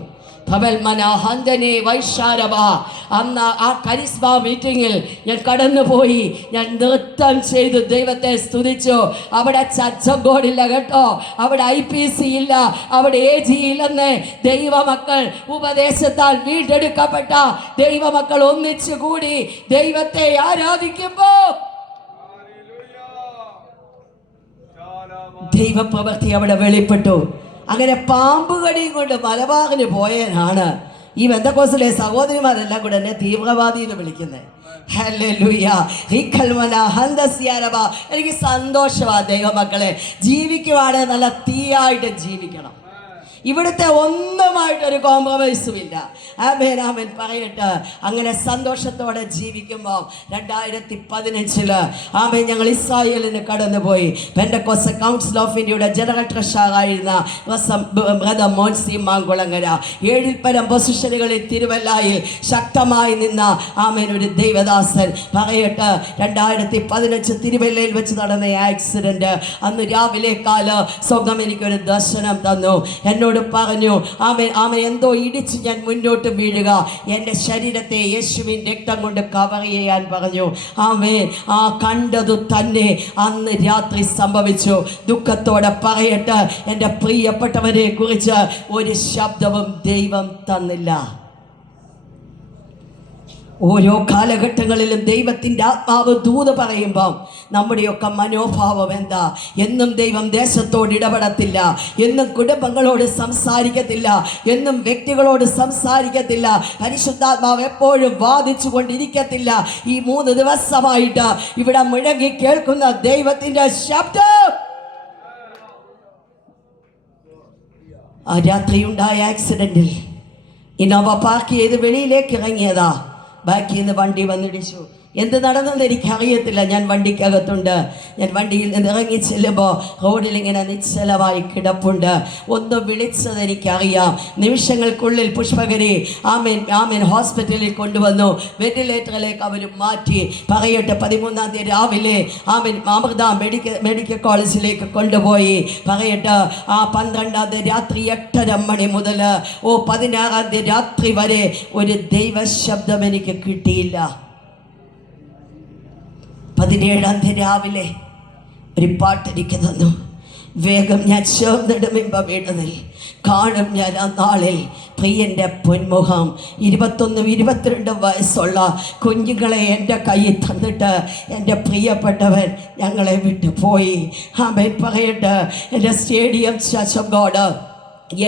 അന്ന് ആ കരിസ്മ മീറ്റിങ്ങിൽ ഞാൻ കടന്നുപോയി. ഞാൻ നൃത്തം ചെയ്തു ദൈവത്തെ സ്തുതിച്ചു. അവിടെ ചച്ചഗോഡില്ല കേട്ടോ, അവിടെ IPC ഇല്ല, അവിടെ AG ഇല്ലെന്ന്. ദൈവമക്കൾ, ഉപദേശത്താൽ വീണ്ടെടുക്കപ്പെട്ട ദൈവമക്കൾ ഒന്നിച്ചു കൂടി ദൈവത്തെ ആരാധിക്കുമ്പോ ദൈവപ്രവൃത്തി അവിടെ വെളിപ്പെട്ടു. അങ്ങനെ പാമ്പുകടിയും കൊണ്ട് മലബാറിന് പോയനാണ് ഈ ബന്ധക്കോസിലെ സഹോദരിമാരെല്ലാം കൂടെ എന്നെ തീവ്രവാദി എന്ന് വിളിക്കുന്നത്. എനിക്ക് സന്തോഷമാ ദൈവമക്കളെ. ജീവിക്കുവാണ് നല്ല തീയായിട്ട് ജീവിക്കണം. ഇവിടുത്തെ ഒന്നുമായിട്ടൊരു കോംപ്രമൈസും ഇല്ല. ആമേൻ ആമേൻ പറയട്ടെ. അങ്ങനെ സന്തോഷത്തോടെ ജീവിക്കുമ്പോൾ 2015 ആമേൻ ഞങ്ങൾ ഇസ്രായേലിന് കടന്നുപോയി. പെന്തക്കോസ്ത് കൗൺസിൽ ഓഫ് ഇന്ത്യയുടെ ജനറൽ ട്രഷറായിരുന്ന ബ്രദർ മോൻസി മാങ്കുളങ്ങര 7 പരം പൊസിഷനുകളിൽ തിരുവല്ലായിൽ ശക്തമായി നിന്ന ആമേൻ ഒരു ദൈവദാസൻ പറയട്ടെ. 2015 തിരുവല്ലയിൽ വെച്ച് നടന്ന ആക്സിഡന്റ്, അന്ന് രാവിലെ കാല് സ്വന്തം എനിക്കൊരു ദർശനം തന്നു. എന്നോട് പറഞ്ഞു, ആമേൻ എന്തോ ഇടിച്ച് ഞാൻ മുന്നോട്ട് വീഴുക, എൻ്റെ ശരീരത്തെ യേശുവിൻ രക്തം കൊണ്ട് കവർ ചെയ്യാൻ പറഞ്ഞു. ആമേൻ ആ കണ്ടതു തന്നെ അന്ന് രാത്രി സംഭവിച്ചു. ദുഃഖത്തോടെ പറയട്ടെ, എൻ്റെ പ്രിയപ്പെട്ടവരെ കുറിച്ച് ഒരു ശബ്ദവും ദൈവം തന്നില്ല. ഓരോ കാലഘട്ടങ്ങളിലും ദൈവത്തിൻ്റെ ആത്മാവ് ദൂത് പറയുമ്പം നമ്മുടെയൊക്കെ മനോഭാവം എന്താ? എന്നും ദൈവം ദേശത്തോട് ഇടപെടത്തില്ല, എന്നും കുടുംബങ്ങളോട് സംസാരിക്കത്തില്ല, എന്നും വ്യക്തികളോട് സംസാരിക്കത്തില്ല. പരിശുദ്ധാത്മാവ് എപ്പോഴും വാദിച്ചു കൊണ്ടിരിക്കത്തില്ല. ഈ 3 ദിവസമായിട്ട് ഇവിടെ മുഴങ്ങി കേൾക്കുന്ന ദൈവത്തിൻ്റെ ശബ്ദം. ആ രാത്രിയുണ്ടായ ആക്സിഡന്റിൽ ഇന്നോവ പാർക്ക് ചെയ്ത് വെളിയിലേക്ക് ഇറങ്ങിയതാ. ബാക്കിൽ നിന്ന് വണ്ടി വന്നിടിച്ചു. എന്ത് നടന്നെന്ന് എനിക്കറിയത്തില്ല. ഞാൻ വണ്ടിക്കകത്തുണ്ട്. ഞാൻ വണ്ടിയിൽ നിന്ന് ഇറങ്ങി ചെല്ലുമ്പോൾ റോഡിൽ ഇങ്ങനെ നിശ്ചലമായി കിടപ്പുണ്ട്. ഒന്ന് വിളിച്ചത് എനിക്കറിയാം. നിമിഷങ്ങൾക്കുള്ളിൽ പുഷ്പഗിരി ആമേൻ ഹോസ്പിറ്റലിൽ കൊണ്ടുവന്നു. വെന്റിലേറ്ററിലേക്ക് അവർ മാറ്റി. പറയട്ടെ, 13-ാം തീയതി രാവിലെ ആമേൻ അമൃത മെഡിക്കൽ കോളേജിലേക്ക് കൊണ്ടുപോയി. പറയട്ടെ, ആ 12-ാം തീയതി രാത്രി 8:30 മണി മുതൽ 16-ാം തീയതി രാത്രി വരെ ഒരു ദൈവശബ്ദം എനിക്ക് കിട്ടിയില്ല. 17-ാം തീയതി രാവിലെ ഒരു പാട്ടെനിക്ക് തന്നു. വേഗം ഞാൻ ചേർന്നിടുമിമ്പ വീടുന്നിൽ കാണും ഞാൻ ആ നാളിൽ പ്രിയൻ്റെ പൊന്മുഖം. 21-22 വയസ്സുള്ള കുഞ്ഞുങ്ങളെ എൻ്റെ കയ്യിൽ തന്നിട്ട് എൻ്റെ പ്രിയപ്പെട്ടവൻ ഞങ്ങളെ വിട്ടു പോയി. ആമേൻ പറയട്ടെ, എൻ്റെ സ്റ്റേഡിയം ചർച്ച് ഓഫ് ഗോഡ്,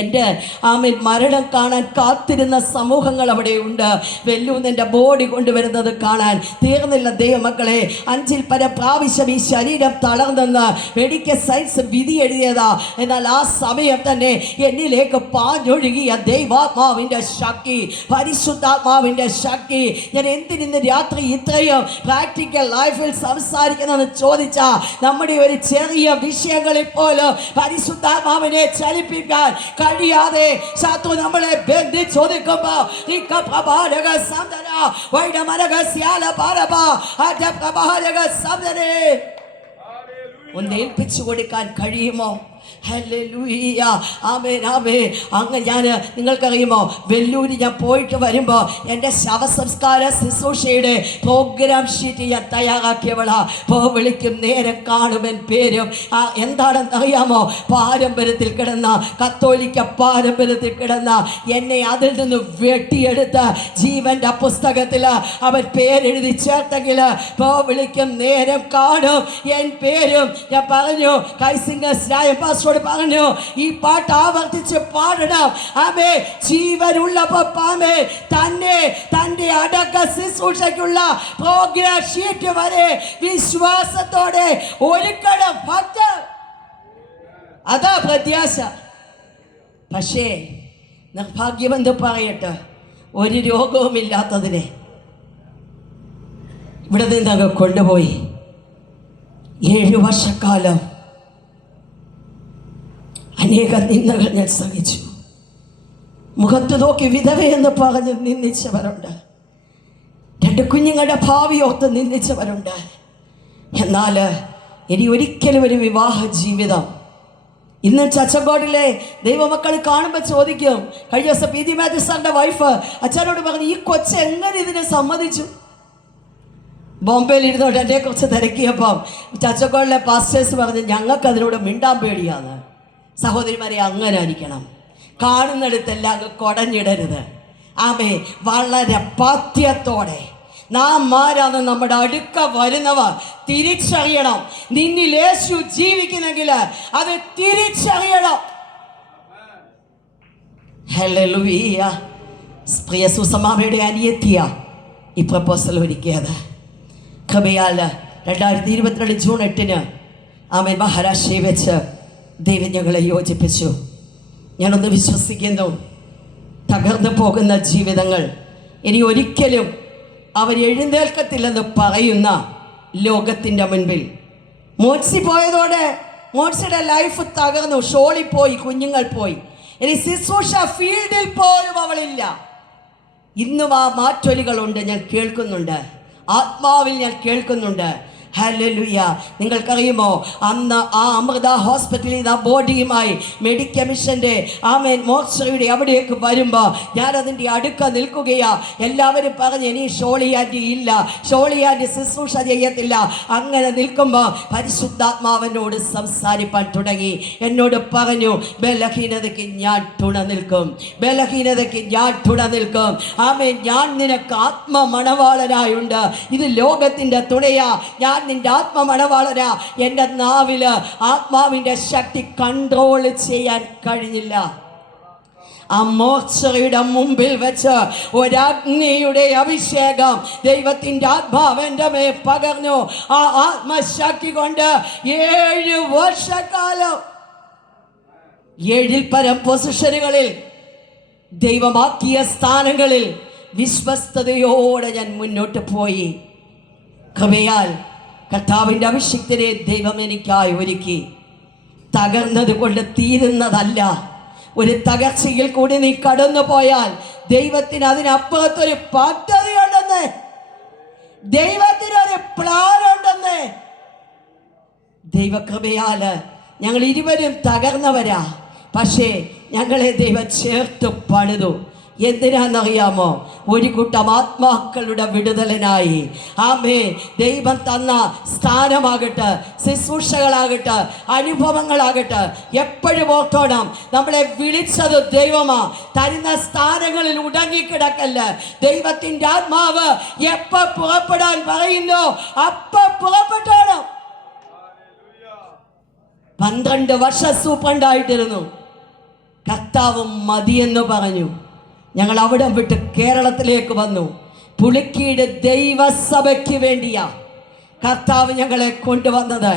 എൻ്റെ ആമേൻ മരണം കാണാൻ കാത്തിരുന്ന സമൂഹങ്ങൾ അവിടെയുണ്ട്. വെല്ലൂന്നെൻ്റെ ബോഡി കൊണ്ടുവരുന്നത് കാണാൻ തീർന്നില്ല ദൈവമക്കളെ. 5-ൽ പരം പ്രാവശ്യം ഈ ശരീരം തളർന്നെന്ന് മെഡിക്കൽ സയൻസ് വിധി എഴുതിയതാ. എന്നാൽ ആ സമയം തന്നെ എന്നിലേക്ക് പാഞ്ഞൊഴുകിയ ദൈവാത്മാവിൻ്റെ ശക്തി, പരിശുദ്ധാത്മാവിൻ്റെ ശക്തി. ഞാൻ എന്തിനിന്ന് രാത്രി ഇത്രയും പ്രാക്ടിക്കൽ ലൈഫിൽ സംസാരിക്കുന്നതെന്ന് ചോദിച്ചാൽ, നമ്മുടെ ഒരു ചെറിയ വിഷയങ്ങളിൽ പോലും പരിശുദ്ധാത്മാവിനെ ചലിപ്പിക്കാൻ കഴിയാതെ ശത്രു നമ്മളെ ബന്ധിച്ചൊതുക്കുമ്പോ ഒന്ന് ഏൽപ്പിച്ചു കൊടുക്കാൻ കഴിയുമോ? ഹല്ലേലൂയ, ആമേൻ ആമേൻ. അങ്ങ് ഞാൻ നിങ്ങൾക്കറിയുമോ, വെല്ലൂര് ഞാൻ പോയിട്ട് വരുമ്പോൾ എൻ്റെ ശവസംസ്കാര ശുശ്രൂഷയുടെ പ്രോഗ്രാം ഷീറ്റ് ഞാൻ തയ്യാറാക്കിയവളാ. വിളിക്കും നേരം കാണുമെൻ പേരും. എന്താണെന്ന് അറിയാമോ? പാരമ്പര്യത്തിൽ കിടന്ന, കത്തോലിക്ക പാരമ്പര്യത്തിൽ കിടന്ന എന്നെ അതിൽ നിന്ന് വെട്ടിയെടുത്ത് ജീവൻ്റെ പുസ്തകത്തിൽ അവൻ പേരെഴുതി ചേർത്തെങ്കിൽ വിളിക്കും നേരം കാണും എൻ പേരും. ഞാൻ പറഞ്ഞു, കൈസിംഗേഴ്സ് പാസ്റ്ററോട് പറഞ്ഞു, ഈ പാട്ട് ആവർത്തിച്ച് പാടണം. ആമേ, ജീവനുള്ളപ്പോൾ ആമേ തന്നെ തൻ്റെ അടക്ക ശുശ്രൂഷയ്ക്കുള്ള പ്രോഗ്രാം ഷീറ്റ് വരെ വിശ്വാസത്തോടെ ഒരുക്കണം ഭക്തർ. അതാ പ്രത്യാശ. പക്ഷേ നിർഭാഗ്യമെന്ന് പറയട്ടെ, ഒരു രോഗവുമില്ലാത്തതിനെ ഇവിടെ നിന്നങ്ങ് കൊണ്ടുപോയി 7 വർഷക്കാലം അനേക നിന്ദകൾ ഞാൻ സഹിച്ചു. മുഖത്ത് നോക്കി വിധവയെന്ന് പറഞ്ഞ് നിന്ദിച്ചവരുണ്ട്. 2 കുഞ്ഞുങ്ങളുടെ ഭാവി ഓർത്ത് നിന്ദിച്ചവരുണ്ട്. എന്നാൽ ഇനി ഒരിക്കലും ഒരു വിവാഹ ജീവിതം ഇന്ന് ചച്ചങ്കോടിലെ ദൈവമക്കൾ കാണുമ്പോൾ ചോദിക്കും. കഴിഞ്ഞ ദിവസം പി ജി മാത്യു സാറിൻ്റെ വൈഫ് അച്ഛനോട് പറഞ്ഞു, ഈ കൊച്ച് എങ്ങനെ ഇതിനെ സമ്മതിച്ചു? ബോംബെയിൽ ഇരുന്നോട്ട് എന്നെ കുറിച്ച് തിരക്കിയപ്പം ചച്ചങ്കോടിലെ പാസ്റ്റേഴ്സ് പറഞ്ഞ്, ഞങ്ങൾക്ക് അതിനോട് മിണ്ടാൻ പേടിയാണ്. സഹോദരിമാരെ, അങ്ങനെ ആയിരിക്കണം. കാണുന്നിടത്തെല്ലാം അങ്ങ് കുടഞ്ഞിടരുത്. ആമേ, വളരെ പഥ്യത്തോടെ നാം ആരാന്ന് നമ്മുടെ അടുക്ക വരുന്നവർ തിരിച്ചറിയണം. നിന്നിൽ യേശു ജീവിക്കുന്നെങ്കിൽ അത് തിരിച്ചറിയണം. ഹല്ലേലൂയ. പ്രിയ സുസമാമയുടെ അനിയത്തിയ ഈ പ്രപ്പോസൽ ഒരുക്കിയത്. കൃപയാൽ 2022 ജൂൺ 8 ആമേൻ മഹാരാഷ്ട്രയിൽ വെച്ച് ദൈവം ഞങ്ങളെ യോജിപ്പിച്ചു. ഞാനൊന്ന് വിശ്വസിക്കുന്നു, തകർന്നു പോകുന്ന ജീവിതങ്ങൾ ഇനി ഒരിക്കലും അവർ എഴുന്നേൽക്കത്തില്ലെന്ന് പറയുന്ന ലോകത്തിൻ്റെ മുൻപിൽ മോഡ്സി പോയതോടെ മോഡ്സിയുടെ ലൈഫ് തകർന്നു. ഷോളിൽ പോയി, കുഞ്ഞുങ്ങൾ പോയി, ഇനി ശുശ്രൂഷ ഫീൽഡിൽ പോലും അവളില്ല. ഇന്നും ആ മാറ്റൊലികളുണ്ട്, ഞാൻ കേൾക്കുന്നുണ്ട്, ആത്മാവിൽ ഞാൻ കേൾക്കുന്നുണ്ട്. ഹല്ലേലൂയ. നിങ്ങൾക്കറിയുമോ, അന്ന് ആ അമൃത ഹോസ്പിറ്റലിൽ ആ ബോഡിയുമായി മെഡിക്കൽ മിഷൻ്റെ മോർച്ചറിയുടെ അവിടേക്ക് വരുമ്പോൾ ഞാനതിൻ്റെ അടുക്ക നിൽക്കുകയാ. എല്ലാവരും പറഞ്ഞ് ഇനി ഷോളി ആൻറ്റി ഇല്ല, ഷോളി ആൻറ്റി ശുശ്രൂഷ ചെയ്യത്തില്ല. അങ്ങനെ നിൽക്കുമ്പോൾ പരിശുദ്ധാത്മാവനോട് സംസാരിപ്പാൻ തുടങ്ങി. എന്നോട് പറഞ്ഞു, ബലഹീനതയ്ക്ക് ഞാൻ തുണ നിൽക്കും, ബലഹീനതയ്ക്ക് ഞാൻ തുണ നിൽക്കും. ഞാൻ നിനക്ക് ആത്മമണവാളനായുണ്ട്. ഇത് ലോകത്തിൻ്റെ തുണയാ. ഞാൻ നിന്റെ ആത്മമണവാളനാ. എൻ്റെ നാവില് ആത്മാവിൻ്റെ ശക്തി കൺട്രോൾ ചെയ്യാൻ കഴിഞ്ഞില്ല. ആ മോർച്ചറിയുടെ മുമ്പിൽ വെച്ച് ഒരഗ്നിയുടെ അഭിഷേകം ദൈവത്തിൻ്റെ ആത്മാവ് എൻ്റെ മേൽ പകർന്നു. ആ ആത്മശക്തി കൊണ്ട് 7 വർഷക്കാലം 7 പരം പൊസിഷനുകളിൽ ദൈവമാക്കിയ സ്ഥാനങ്ങളിൽ വിശ്വസ്തയോടെ ഞാൻ മുന്നോട്ട് പോയി. കൃപയാൽ കർത്താവിൻ്റെ അഭിഷിക്തരെ ദൈവം എനിക്കായി ഒരുക്കി. തകർന്നത് കൊണ്ട് തീരുന്നതല്ല. ഒരു തകർച്ചയിൽ കൂടി നീ കടന്നു പോയാൽ ദൈവത്തിന് അതിനപ്പുറത്തൊരു പദ്ധതിയുണ്ടെന്ന്, ദൈവത്തിനൊരു പ്ലാൻ ഉണ്ടെന്ന്. ദൈവകൃപയാല് ഞങ്ങൾ 20 തകർന്നവരാ. പക്ഷേ ഞങ്ങളെ ദൈവം ചേർത്ത് പണിതു. എന്തിനാണെന്നറിയാമോ? ഒരു കൂട്ടം ആത്മാക്കളുടെ വിടുതലിനായി. ദൈവം തന്ന സ്ഥാനമാകട്ടെ, ശുശ്രൂഷകളാകട്ടെ, അനുഭവങ്ങളാകട്ടെ, എപ്പോഴും ഓർക്കണം, നമ്മളെ വിളിച്ചത് ദൈവമാ. തരുന്ന സ്ഥാനങ്ങളിൽ ഉടങ്ങിക്കിടക്കല്ല. ദൈവത്തിൻ്റെ ആത്മാവ് എപ്പോ പുറപ്പെടാൻ പറയുന്നു അപ്പൊ പുറപ്പെട്ടോണം. 12 വർഷം സൂപ്രണ്ടായിട്ടിരുന്നു. കർത്താവ് മതിയെന്ന് പറഞ്ഞു. ഞങ്ങൾ അവിടെ വിട്ട് കേരളത്തിലേക്ക് വന്നു. പുളിക്കീട് ദൈവസഭയ്ക്ക് വേണ്ടിയാ കർത്താവ് ഞങ്ങളെ കൊണ്ടുവന്നത്.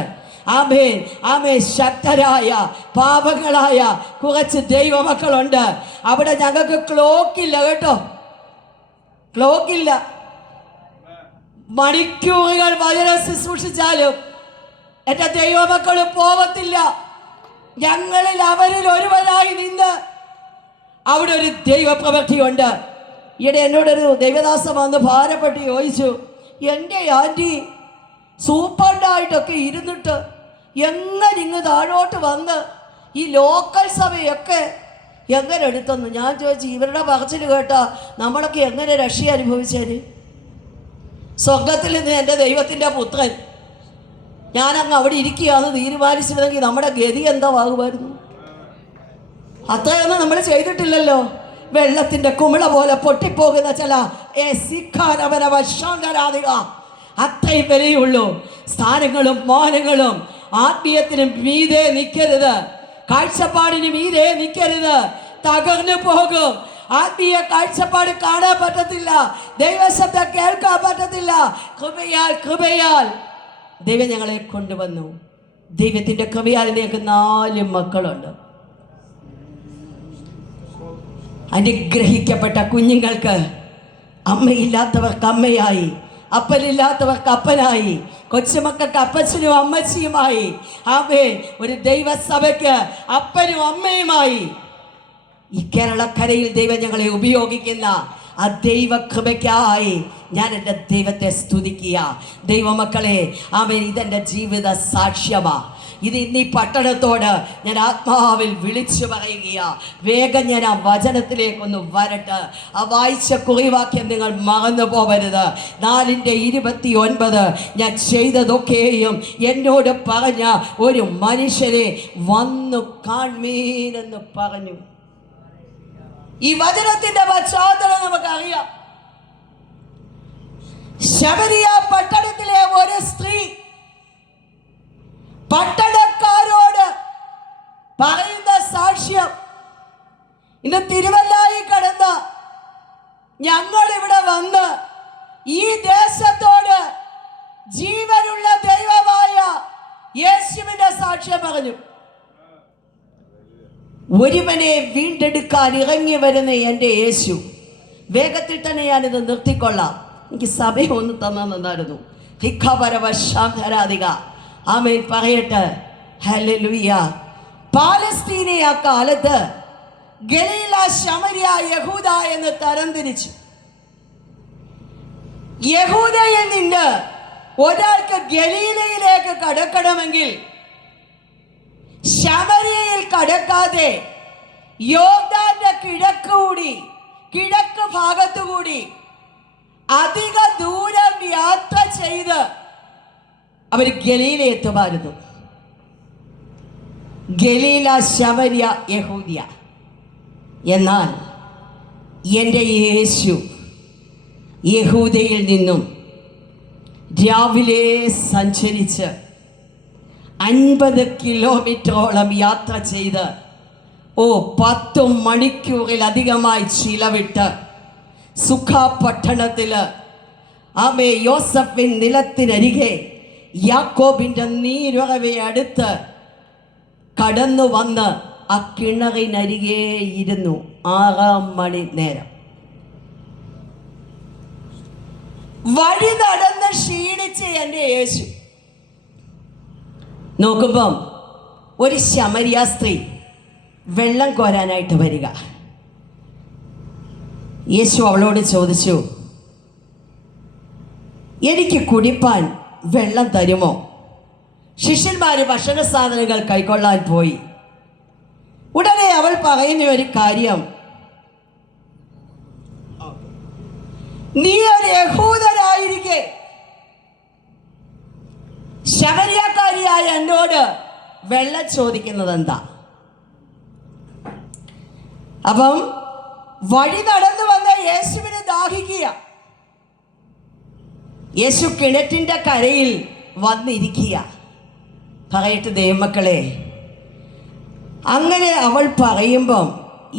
ശക്തരായ പാപങ്ങളായ കുറച്ച് ദൈവമക്കളുണ്ട്. അവിടെ ഞങ്ങൾക്ക് ക്ലോക്കില്ല കേട്ടോ, ക്ലോക്കില്ല. മണിക്കൂറുകൾ വചനം ശുശ്രൂഷിച്ചാലും എൻ്റെ ദൈവമക്കൾ പോവത്തില്ല. ഞങ്ങളിൽ അവരിൽ ഒരുവനായി നിന്ന് അവിടെ ഒരു ദൈവപ്രവൃത്തിയുണ്ട്. ഈയിടെ എന്നോടൊരു ദൈവദാസം വന്ന് ഭാരപ്പെട്ട് ചോദിച്ചു, എൻ്റെ ആൻറ്റി സൂപ്പർണ്ടായിട്ടൊക്കെ ഇരുന്നിട്ട് എങ്ങനെ ഇങ്ങ് താഴോട്ട് വന്ന് ഈ ലോക്കൽ സഭയൊക്കെ എങ്ങനെ എടുത്തെന്ന്. ഞാൻ ചോദിച്ചു, ഇവരുടെ പറച്ചിൽ കേട്ടാ നമ്മളൊക്കെ എങ്ങനെ രക്ഷ അനുഭവിച്ചേന്? സ്വർഗത്തിൽ നിന്ന് എൻ്റെ ദൈവത്തിൻ്റെ പുത്രൻ ഞാനങ്ങ് അവിടെ ഇരിക്കുകയാണെന്ന് തീരുമാനിച്ചിരുന്നെങ്കിൽ നമ്മുടെ ഗതി എന്താ ആകുമായിരുന്നു? അത്രയൊന്നും നമ്മൾ ചെയ്തിട്ടില്ലല്ലോ. വെള്ളത്തിന്റെ കുമിള പോലെ പൊട്ടിപ്പോകുന്ന ചില അത്രയും വിലയുള്ളൂ. സ്ഥാനങ്ങളും മാനങ്ങളും ആത്മീയത്തിനും മീതെ നിൽക്കരുത്, കാഴ്ചപ്പാടിന് മീതെ നിൽക്കരുത്. തകർന്നു പോകും. ആത്മീയ കാഴ്ചപ്പാട് കാണാൻ പറ്റത്തില്ല, ദൈവശബ്ദം കേൾക്കാൻ പറ്റത്തില്ല. കൃപയാൽ ദൈവം ഞങ്ങളെ കൊണ്ടുവന്നു. ദൈവത്തിന്റെ കൃപയാൽ ഞങ്ങൾക്ക് 4 മക്കളുണ്ട്. അനുഗ്രഹിക്കപ്പെട്ട കുഞ്ഞുങ്ങൾക്ക് അമ്മയില്ലാത്തവർക്ക് അമ്മയായി, അപ്പനില്ലാത്തവർക്ക് അപ്പനായി, കൊച്ചുമക്കൾക്ക് അപ്പച്ചനും അമ്മച്ചിയുമായി, ഒരു ദൈവസഭയ്ക്ക് അപ്പനും അമ്മയുമായി. ഈ കേരളക്കരയിൽ ദൈവം ഞങ്ങളെ ഉപയോഗിക്കുന്ന ആ ദൈവകൃപയ്ക്കായി ഞാൻ എൻ്റെ ദൈവത്തെ സ്തുതിക്കുക. ദൈവമക്കളെ, ഇതെൻ്റെ ജീവിത സാക്ഷ്യമാ. ഇത് ഇന്നീ പട്ടണത്തോട് ഞാൻ ആത്മാവിൽ വിളിച്ചു പറയുകയാ. വേഗം ഞാൻ ആ വചനത്തിലേക്കൊന്ന് വരട്ടെ. ആ വായിച്ച കുറിവാക്യം നിങ്ങൾ മറന്നു പോകരുത്. 4:29 ഞാൻ ചെയ്തതൊക്കെയും എന്നോട് പറഞ്ഞ ഒരു മനുഷ്യരെ വന്നു കാൺമീനെന്ന് പറഞ്ഞു. ഈ വചനത്തിന്റെ പശ്ചാത്തലം നമുക്കറിയാം. ശമരിയ പട്ടണത്തിലെ ഒരു സ്ത്രീ പട്ടണക്കാരോട് പറയുന്ന സാക്ഷ്യം, ഇന്ന് തിരുവല്ലായി കടന്ന് ഞങ്ങൾ ഇവിടെ വന്ന് ഈ ദേശത്തോട് ജീവനുള്ള ദൈവമായ യേശുവിന്റെ സാക്ഷ്യം പറഞ്ഞു. ഒരുവനെ വീണ്ടെടുക്കാൻ ഇറങ്ങി വരുന്ന എൻ്റെ യേശു. വേഗത്തിൽ തന്നെ ഞാനിത് നിർത്തിക്കൊള്ളാം, എനിക്ക് സമയം ഒന്ന് തന്നായിരുന്നു. ആമേൻ പറയട്ടെ. ഹല്ലേലൂയ. പാലസ്തീനെ ആ കാലത്ത് ഗലീല, ശമരിയ, യഹൂദ എന്ന് തരംതിരിച്ചു. യഹൂദയിൽ നിന്ന് ഒരാൾക്ക് ഗലീലയിലേക്ക് കടക്കണമെങ്കിൽ ശമരിയയിൽ കടക്കാതെ യോർദാന്റെ കിഴക്ക് ഭാഗത്തുകൂടി അധിക ദൂരം യാത്ര ചെയ്ത് അവർ ഗലീല എത്തുമായിരുന്നു. ഗലീല, ശമരിയ, യഹൂദിയ. എന്നാൽ എൻ്റെ യേശു യഹൂദയിൽ നിന്നും രാവിലെ സഞ്ചരിച്ച് 50 കിലോമീറ്ററോളം യാത്ര ചെയ്ത് 10 മണിക്കൂറിലധികമായി ചിലവിട്ട് സുഖ പട്ടണത്തിൽ യോസഫിൻ നിലത്തിനരികെ യാക്കോബിൻ്റെ നീരുറവെ അടുത്ത് കടന്നു വന്ന് ആ കിണറിനരികെ ഇരുന്നു 6 മണി നേരം. വഴി നടന്ന് ക്ഷീണിച്ച് എൻ്റെ യേശു നോക്കുമ്പം ഒരു ശമരിയ സ്ത്രീ വെള്ളം കോരാനായിട്ട് വരിക. യേശു അവളോട് ചോദിച്ചു, എനിക്ക് കുടിപ്പാൻ വെള്ളം തരുമോ? ശിഷ്യന്മാർ ഭക്ഷണ സാധനങ്ങൾ കൈക്കൊള്ളാൻ പോയി. ഉടനെ അവൾ പറയുന്ന ഒരു കാര്യം, നീ ഒരു യഹൂദനായിരിക്കെ ശമരിയക്കാരിയായ എന്നോട് വെള്ളം ചോദിക്കുന്നത് എന്താ? അപ്പം വഴി നടന്നു വന്ന യേശുവിന് ദാഹിക്കുക. യേശു കിണറ്റിൻ്റെ കരയിൽ വന്നിരിക്കുക. പറയട്ടെ ദൈവമക്കളെ, അങ്ങനെ അവൾ പറയുമ്പം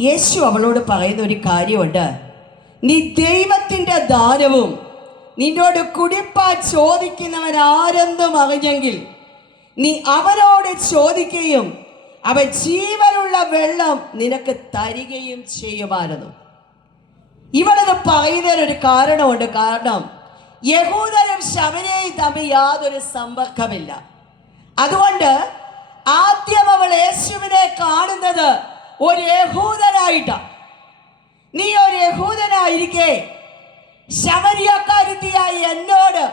യേശു അവളോട് പറയുന്ന ഒരു കാര്യമുണ്ട്. നീ ദൈവത്തിൻ്റെ ദാനവും നിന്നോട് കുടിപ്പാൻ ചോദിക്കുന്നവൻ ആരെന്നും അറിഞ്ഞെങ്കിൽ നീ അവനോട് ചോദിക്കുകയും അവൻ ജീവനുള്ള വെള്ളം നിനക്ക് തരികയും ചെയ്യുമായിരുന്നു. ഇവളത് പറയുന്നതിനൊരു കാരണമുണ്ട്. കാരണം യഹൂദരും ശമരിയയും തമ്മിൽ യാതൊരു സമ്പർക്കമില്ല. അതുകൊണ്ട് ആദ്യം അവൾ യേശുവിനെ കാണുന്നത് ഒരു യഹൂദനായിട്ടാണ്. നീ ഒരു യഹൂദനായിരിക്കെ ശമരിയക്കാരിയായ എന്നോട്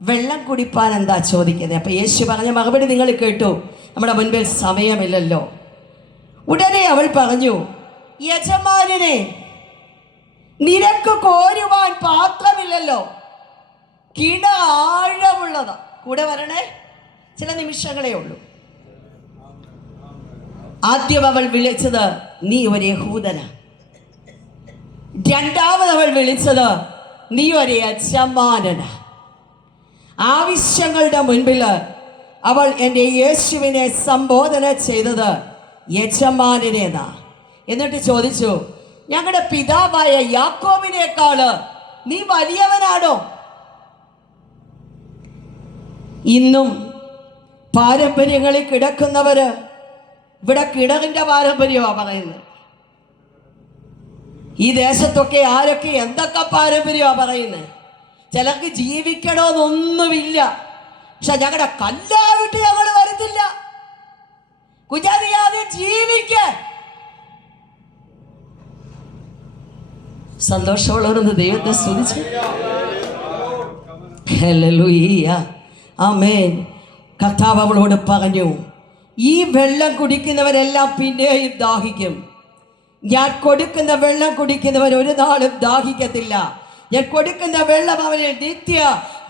വെള്ളം കുടിപ്പാൻ എന്താ ചോദിക്കുന്നത്? അപ്പൊ യേശു പറഞ്ഞ മറുപടി നിങ്ങൾ കേട്ടു. നമ്മുടെ മുൻപിൽ സമയമില്ലല്ലോ. ഉടനെ അവൾ പറഞ്ഞു, യജമാനനെ, നിനക്ക് കോരുവാൻ പാത്രമില്ലല്ലോ, കിണ ആഴമുള്ളതാ. കൂടെ വരണേ, ചില നിമിഷങ്ങളേ ഉള്ളൂ. ആദ്യം അവൾ വിളിച്ചത് നീ ഒരു യഹൂദന. രണ്ടാമത് അവൾ വിളിച്ചത് നീ ഒരു യജമാനന. ആവശ്യങ്ങളുടെ മുൻപിൽ അവൾ എൻ്റെ യേശുവിനെ സംബോധന ചെയ്തത് യജമാനനെന്നാ. എന്നിട്ട് ചോദിച്ചു, ഞങ്ങളുടെ പിതാവായ യാക്കോബിനേക്കാള് നീ വലിയവനാണോ? ഇന്നും പാരമ്പര്യങ്ങളിൽ കിടക്കുന്നവര് ഇവിടെ കിണറിന്റെ പാരമ്പര്യമാണ് പറയുന്നത്. ഈ ദേശത്തൊക്കെ ആരൊക്കെ എന്തൊക്കെ പാരമ്പര്യമാണ് പറയുന്നത്. ചിലർക്ക് ജീവിക്കണമെന്നൊന്നുമില്ല, പക്ഷെ ഞങ്ങളുടെ കല്ലാവിട്ട് ഞങ്ങൾ വരുത്തില്ല, കുജാതിയാതെ ജീവിക്ക. സന്തോഷമുള്ളവരൊന്ന് ദൈവത്തെ സ്തുതിച്ചു. ഹല്ലേലൂയ, ആമേൻ. കർത്താവ് അവളോട് പറഞ്ഞു, ഈ വെള്ളം കുടിക്കുന്നവരെല്ലാം പിന്നെയും ദാഹിക്കും. ഞാൻ കൊടുക്കുന്ന വെള്ളം കുടിക്കുന്നവർ ഒരു നാളും ദാഹിക്കത്തില്ല. ഞാൻ കൊടുക്കുന്ന വെള്ളം അവനെ നിത്യ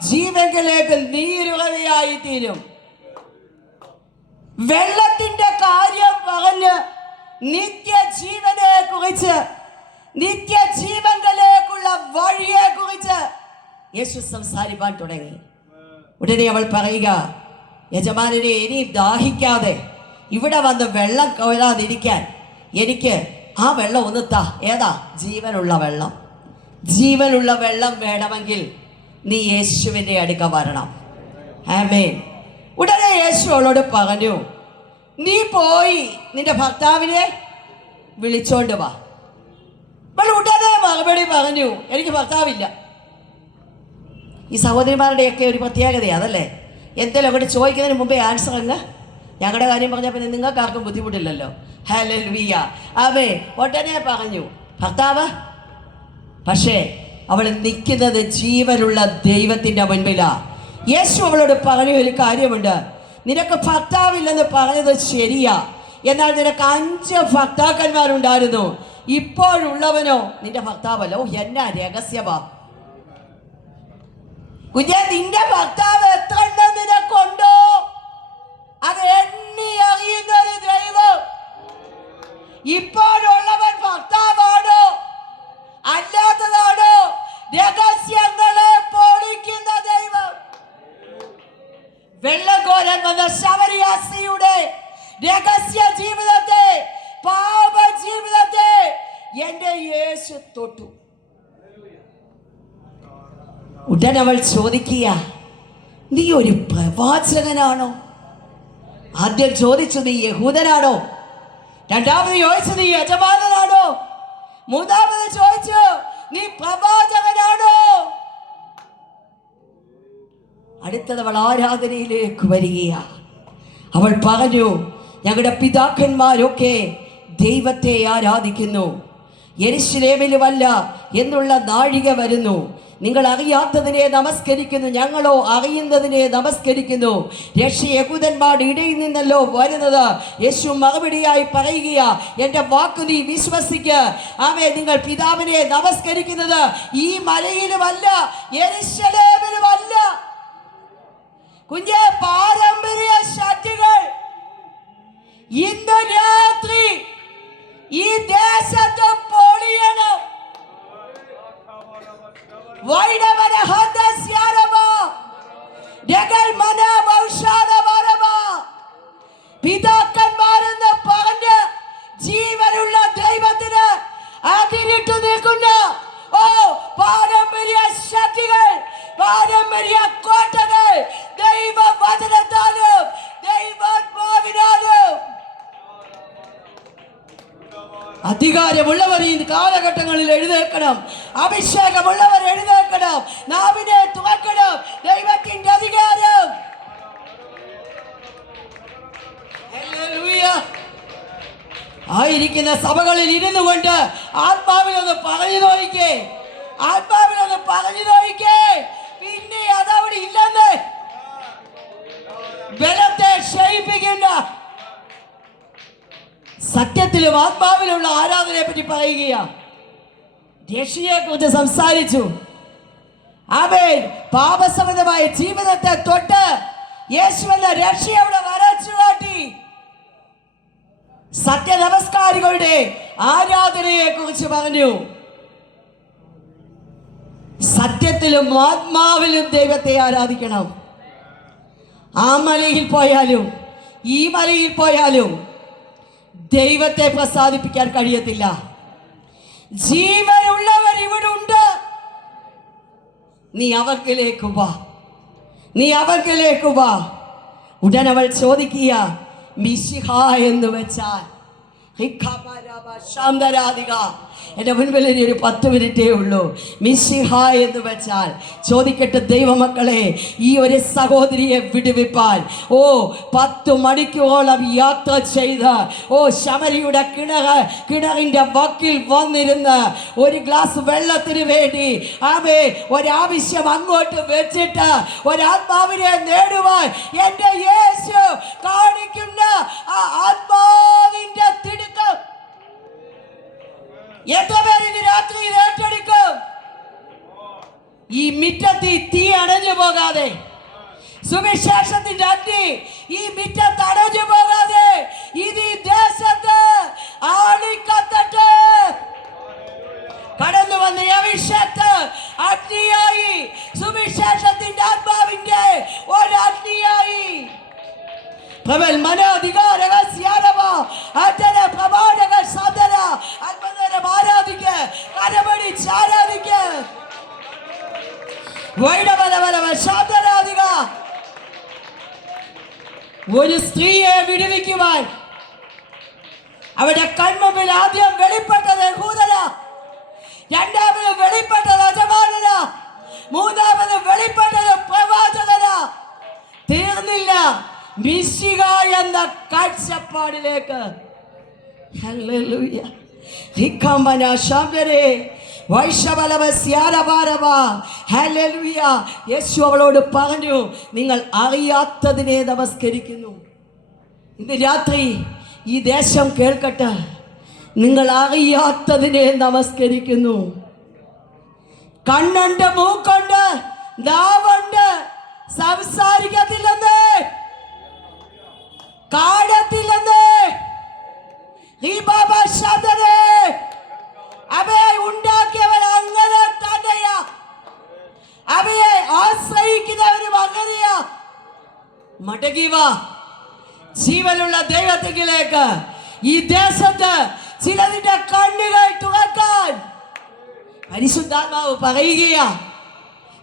ജീവനിലേക്ക് നീരുറവയായി തീരും. വെള്ളത്തിന്റെ കാര്യം പറഞ്ഞ് നിത്യജീവനെ കുറിച്ച്, നിത്യജീവനിലേക്കുള്ള വഴിയെ കുറിച്ച് യേശു സംസാരിക്കാൻ തുടങ്ങി. ഉടനെ അവൾ പറയുക, യജമാനനെ, ഇനി ദാഹിക്കാതെ ഇവിടെ വന്ന് വെള്ളം കോരാതിരിക്കാൻ എനിക്ക് ആ വെള്ളം ഒന്ന് താ. ഏതാ? ജീവനുള്ള വെള്ളം. ജീവനുള്ള വെള്ളം വേണമെങ്കിൽ നീ യേശുവിൻ്റെ അടുക്ക വരണം. ആമേൻ. ഉടനെ യേശു അവളോട് പറഞ്ഞു, നീ പോയി നിന്റെ ഭർത്താവിനെ വിളിച്ചോണ്ട് വാ. അവൾ ഉടനെ മറുപടി പറഞ്ഞു, എനിക്ക് ഭർത്താവില്ല. ഈ സഹോദരിമാരുടെയൊക്കെ ഒരു പ്രത്യേകതയാണ് അതല്ലേ? എന്തെങ്കിലും അങ്ങോട്ട് ചോദിക്കുന്നതിന് മുമ്പേ ആൻസർ അങ്ങ്. ഞങ്ങളുടെ കാര്യം പറഞ്ഞാൽ പിന്നെ നിങ്ങൾക്ക് ആർക്കും ബുദ്ധിമുട്ടില്ലല്ലോ. ഹല്ലേലൂയ. അവേ ഉടനെ പറഞ്ഞു ഭർത്താവ്. പക്ഷേ അവൾ നിൽക്കുന്നത് ജീവനുള്ള ദൈവത്തിൻ്റെ മുൻപിലാണ്. യേശു അവളോട് പറഞ്ഞ ഒരു കാര്യമുണ്ട്, നിനക്ക് ഭർത്താവില്ലെന്ന് പറഞ്ഞത് ശരിയാ, എന്നാൽ നിനക്ക് 5 ഭർത്താക്കന്മാരുണ്ടായിരുന്നു, ഇപ്പോഴുള്ളവനോ നിന്റെ ഭർത്താവല്ലോ. എന്നാ രഹസ്യമാ കുഞ്ഞെ? നിന്റെ ഭർത്താവ് എത്ര ഉണ്ടെന്ന് നിനക്കുണ്ടോ അത് എണ്ണി അറിയുന്നൊരു ദൈവം. ഇപ്പോഴുള്ളവൻ ഭർത്താവാണോ അല്ലാത്തതാണോ രഹസ്യങ്ങളെ പൊളിക്കുന്ന ദൈവം. വെള്ളക്കോരൻ വന്ന ശമരിയാസിയുടെ രഹസ്യ ജീവിതത്തെ, പാപ ജീവിതത്തെ എന്റെ യേശു തൊട്ടു. ഉടൻ അവൾ ചോദിക്കുക, നീ ഒരു പ്രവാചകനാണോ? ആദ്യം ചോദിച്ചു നീ യഹൂദനാണോ? രണ്ടാമത് ചോദിച്ചു നീ യജമാനനാണോ? മൂന്നാമത് ചോദിച്ചു നീ പ്രവാചകനാണോ? അടുത്തത് അവൾ ആരാധനയിലേക്ക് വരികയാ. അവൾ പറഞ്ഞു, ഞങ്ങളുടെ പിതാക്കന്മാരൊക്കെ ദൈവത്തെ ആരാധിക്കുന്നു, യെരൂശലേമിലുമല്ല എന്നുള്ള നാഴിക വരുന്നു. നിങ്ങൾ അറിയാത്തതിനെ നമസ്കരിക്കുന്നു, ഞങ്ങളോ അറിയുന്നതിനെ നമസ്കരിക്കുന്നു. യഹൂദന്മാരുടെ ഇടയിൽ നിന്നല്ലോ വരുന്നത്. യേശു മറുപടിയായി പറയുക, എൻ്റെ വാക്ക് നീ വിശ്വസിക്കുക. ആമേ, നിങ്ങൾ പിതാവിനെ നമസ്കരിക്കുന്നത് ഈ മലയിലുമല്ല യെരൂശലേമിലുമല്ല. കുഞ്ഞെ, പാരമ്പര്യ ശക്തികൾ ഇന്ന് രാത്രി ഈ ദേശത്ത് പൊളിയണം. പിതാക്കന്മാരെന്ന് പറഞ്ഞ് ജീവനുള്ള ദൈവത്തിന് അതിരിട്ടു നിൽക്കുന്ന പാരമ്പര്യ ശക്തികൾ, പാരമ്പര്യ കോട്ടകൾ ദൈവവചനത്താലും ദൈവാത്മാവിനാലും അധികാരമുള്ളവർ ഈ കാലഘട്ടങ്ങളിൽ എഴുന്നേൽക്കണം. അഭിഷേകമുള്ളവർ എഴുന്നേൽക്കണം. നാവിനെ തുറക്കണം. ദൈവത്തിന്റെ അധികാരം. ആയിരിക്കുന്ന സഭകളിൽ ഇരുന്നു കൊണ്ട് ആത്മാവിലൊന്ന് പറഞ്ഞു നോക്കിക്കേ, ആത്മാവിലൊന്ന് പറഞ്ഞു നോക്കിക്കേ. പിന്നെ അതവിടെ ഇല്ലെന്ന് ബലത്തെ ക്ഷയിപ്പിക്കുന്ന സത്യത്തിലും ആത്മാവിലുള്ള ആരാധനയെ പറ്റി പറയുകയാണ്. രക്ഷയെ കുറിച്ച് സംസാരിച്ചു. ആമേൻ. പാപസംബന്ധമായ ജീവിതത്തെ തൊട്ട് യേശുവെന്ന രക്ഷ അവിടെ വരച്ചു കാട്ടി. സത്യ നമസ്കാരികളുടെ ആരാധനയെ കുറിച്ച് പറഞ്ഞു. സത്യത്തിലും ആത്മാവിലും ദൈവത്തെ ആരാധിക്കണം. ആ മലയിൽ പോയാലും ഈ മലയിൽ പോയാലും ദൈവത്തെ പ്രസാദിപ്പിക്കാൻ കഴിയത്തില്ല. ജീവനുള്ളവർ ഇവിടെ ഉണ്ട്. നീ അവർക്കിലേക്ക് വാ, നീ അവർക്കിലേക്ക് വാ. ഉടൻ അവൾ ചോദിക്കുക, മിശിഹ എന്ന് വെച്ചാൽ എൻ്റെ മുൻപിൽ ഇനി ഒരു 10 മിനിറ്റേ ഉള്ളൂ. മിശിഹ എന്ന് വെച്ചാൽ ചോദിക്കട്ടെ ദൈവമക്കളെ, ഈ ഒരു സഹോദരിയെ വിടുവിപ്പാൻ 10 മണിക്കൂറോളം യാത്ര ചെയ്ത് ശമരിയുടെ കിണറിൻ്റെ വക്കിൽ വന്നിരുന്ന് ഒരു ഗ്ലാസ് വെള്ളത്തിന് വേണ്ടി ഒരാവശ്യം അങ്ങോട്ട് വെച്ചിട്ട് ഒരാത്മാവിനെ നേടുവാൻ എൻ്റെ യേശു കാണിക്കുന്ന ആ ആത്മാവിൻ്റെ തിടുക്കം എത്ര പേര് ഇന്ന് രാത്രിയിൽ ഏറ്റെടുക്കും? ഈ മിറ്റത്തിൽ തീ അണഞ്ഞു പോകാതെ, സുവിശേഷത്തിന്റെ അഗ്നി ഈ മിറ്റത്ത് അണഞ്ഞു പോകാതെ ഇത് ഈ ദേശത്ത് ആളിക്കത്തട്ടെ. കടന്നു വന്ന അഭിഷേകത്ത് അഗ്നിയായി, സുവിശേഷത്തിന്റെ ആത്മാവിന്റെ ഒരു അഗ്നിയായി പ്രബൽ മനോധികാരക സ്യാരവ അജന പ്രവാചക സാധന അത്ഭുതം ആരാധിക്ക, കരമടിച്ച് ആരാധിക്ക, വൈഡബലബലവ സാധനാധിക. ഒരു സ്ത്രീയെ വിടുവിക്കുവാൻ അവരുടെ കൺമുമ്പിൽ ആദ്യം വെളിപ്പെട്ടത് യഹൂദനാ, രണ്ടാമത് വെളിപ്പെട്ടത് യജമാനനാ, മൂന്നാമത് വെളിപ്പെട്ടത് പ്രവാചകനാ. തീർന്നില്ല, മിശിഹ എന്ന കാഴ്ചപ്പാടിലേക്ക്. ഹല്ലേലൂയ. യേശു അവളോട് പറഞ്ഞു, നിങ്ങൾ അറിയാത്തതിനെ നമസ്കരിക്കുന്നു. ഇന്ന് രാത്രി ഈ ദേശം കേൾക്കട്ടെ, നിങ്ങൾ അറിയാത്തതിനെ നമസ്കരിക്കുന്നു. കണ്ണുണ്ട്, മൂക്കുണ്ട്, നാവുണ്ട്, സംസാരിക്കത്തില്ലെന്നേ, കാണത്തില്ലെന്നേ, അവയെ ഉണ്ടാക്കിയവൻ അങ്ങനെ തന്നെയാ, അവയെ ആശ്രയിക്കുന്നവരും അങ്ങനെയാ. മടങ്ങി വാ ജീവനുള്ള ദൈവത്തിലേക്ക്. ഈ ദേശത്ത് ചിലതിന്റെ കണ്ണുകൾ തുറക്കാൻ പരിശുദ്ധാത്മാവ് പറയുകയാ.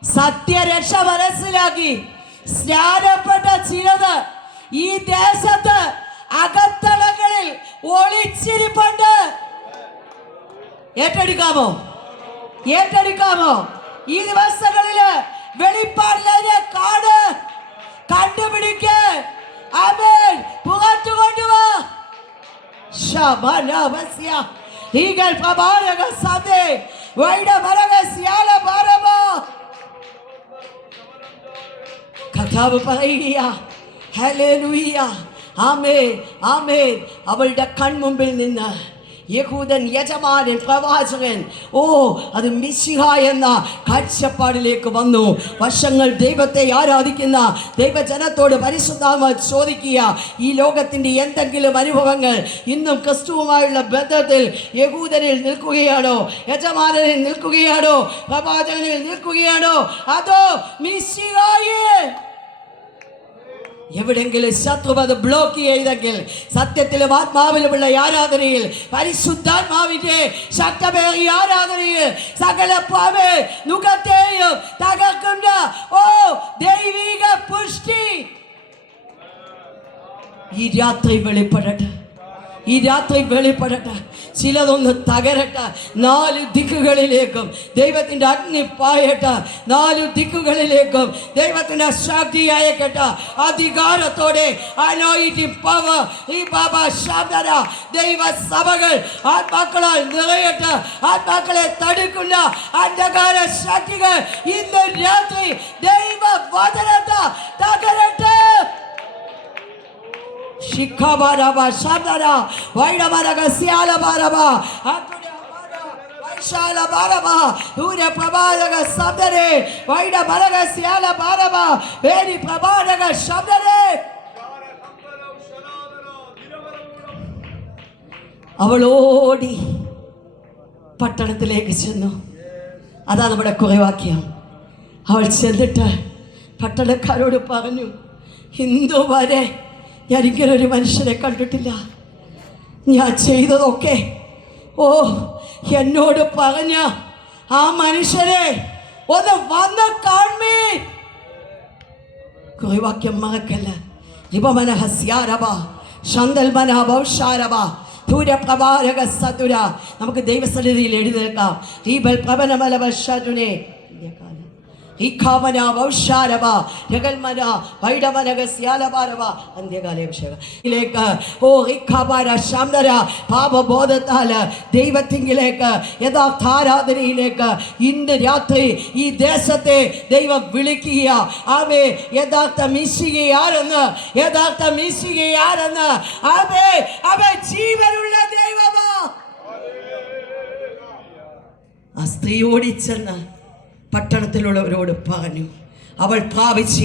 സത്യരക്ഷ മനസ്സിലാക്കി സ്നാനപ്പെട്ട ചിലത് ഈ ദേശത്ത് അകത്തളങ്ങളിൽ ഒളിച്ചിരിപ്പുണ്ട്. ഏറ്റെടുക്കാമോ? ഏറ്റെടുക്കാമോ? ഈ ദിവസങ്ങളില് വെളിപ്പാടിനെ കാട് കണ്ടുപിടിക്ക്. ആമേൻ. പുറത്തു കൊണ്ടുവാ. ശബനവസ്യ ഈഗൽ പ്രഭാരക സദേ വൈഡ മരക സിയാല ബാരബ. കഥാവ് പറയുക. ഹല്ലേലൂയ. ആമേൻ, ആമേൻ. അവളുടെ കൺമുമ്പിൽ നിന്ന് യഹൂദൻ, യജമാനൻ, പ്രവാചകൻ, അത് മിശിഹ എന്ന കാഴ്ചപ്പാടിലേക്ക് വന്നു. വർഷങ്ങൾ ദൈവത്തെ ആരാധിക്കുന്ന ദൈവജനത്തോട് പരിശുദ്ധാത്മാവ് ചോദിക്കുക, ഈ ലോകത്തിൻ്റെ എന്തെങ്കിലും അനുഭവങ്ങൾ ഇന്നും ക്രിസ്തുവുമായുള്ള ബന്ധത്തിൽ യഹൂദനിൽ നിൽക്കുകയാണോ, യജമാനനിൽ നിൽക്കുകയാണോ, പ്രവാചകനിൽ നിൽക്കുകയാണോ, അതോ മിശിഹായെ? എവിടെങ്കിലും ശത്രു അത് ബ്ലോക്ക് ചെയ്തെങ്കിൽ സത്യത്തിലും ആത്മാവിലുമുള്ള ആരാധനയിൽ, പരിശുദ്ധാത്മാവിന്റെ ശക്തമേറിയ ആരാധനയിൽ സകല മുഖത്തെയും തകർക്കുന്ന ദൈവിക പുഷ്ടി ഈ രാത്രി വെളിപ്പെടട്ടെ. ഈ രാത്രി വെളിപ്പെടട്ടെ. ചിലതൊന്ന് തകരട്ടെ. 4 ദിക്കുകളിലേക്കും ദൈവത്തിൻ്റെ അഗ്നി പായട്ടെ. 4 ദിക്കുകളിലേക്കും ദൈവത്തിൻ്റെ ശക്തി അയക്കട്ടെ. അധികാരത്തോടെ അനോയിറ്റിംഗ് പവർ ഈ ബാബ ശബ്ദന ദൈവസഭകൾ ആത്മാക്കളാൽ നിറയട്ടെ. ആത്മാക്കളെ തടുക്കുന്ന അന്ധകാര ശക്തികൾ ഇന്ന് രാത്രി ദൈവ വചനത്തെ തകരട്ടെ. ശിഖാബാരബാ ശബ്ദന വൈഡമരക സിയാലബാരബാ വൈശാലബാരബാ ദൂര പ്രഭാതക ശബ്ദനെ വൈഡമരക സിയാലബാരബാ വേരി പ്രഭാതക ശബ്ദനെ. അവളോടി പട്ടണത്തിലേക്ക് ചെന്നു. അതാ നമ്മുടെ കുറിവാക്യം. അവൾ ചെന്നിട്ട് പട്ടണക്കാരോട് പറഞ്ഞു, ഇന്നു വരെ ഞാൻ ഇങ്ങനെ ഒരു മനുഷ്യനെ കണ്ടിട്ടില്ല. ഞാൻ ചെയ്തതൊക്കെ എന്നോട് പറഞ്ഞ ആ മനുഷ്യരെ ഒന്ന് വന്ന് കാണമേ. കുറിവാക്യം മറക്കല്ല. നമുക്ക് ദൈവസന്നിധിയിൽ എഴുന്നേൽക്കാം. പാപബോധത്താല് ദൈവത്തിങ്കിലേക്ക് യഥാർത്ഥ ആരാധനയിലേക്ക് ഇന്ന് രാത്രി ഈ ദേശത്തെ ദൈവം വിളിക്കുക. ആമേ. യഥാർത്ഥ മിശിഹയാരെന്ന്, യഥാർത്ഥ മിശിഹയാരെന്ന്. ആമേ. അവൻ ജീവനുള്ള ദൈവമാ. ആ സ്ത്രീ ഓടിച്ചെന്ന് പട്ടണത്തിലുള്ളവരോട് പറഞ്ഞു. അവൾ പ്രാപിച്ച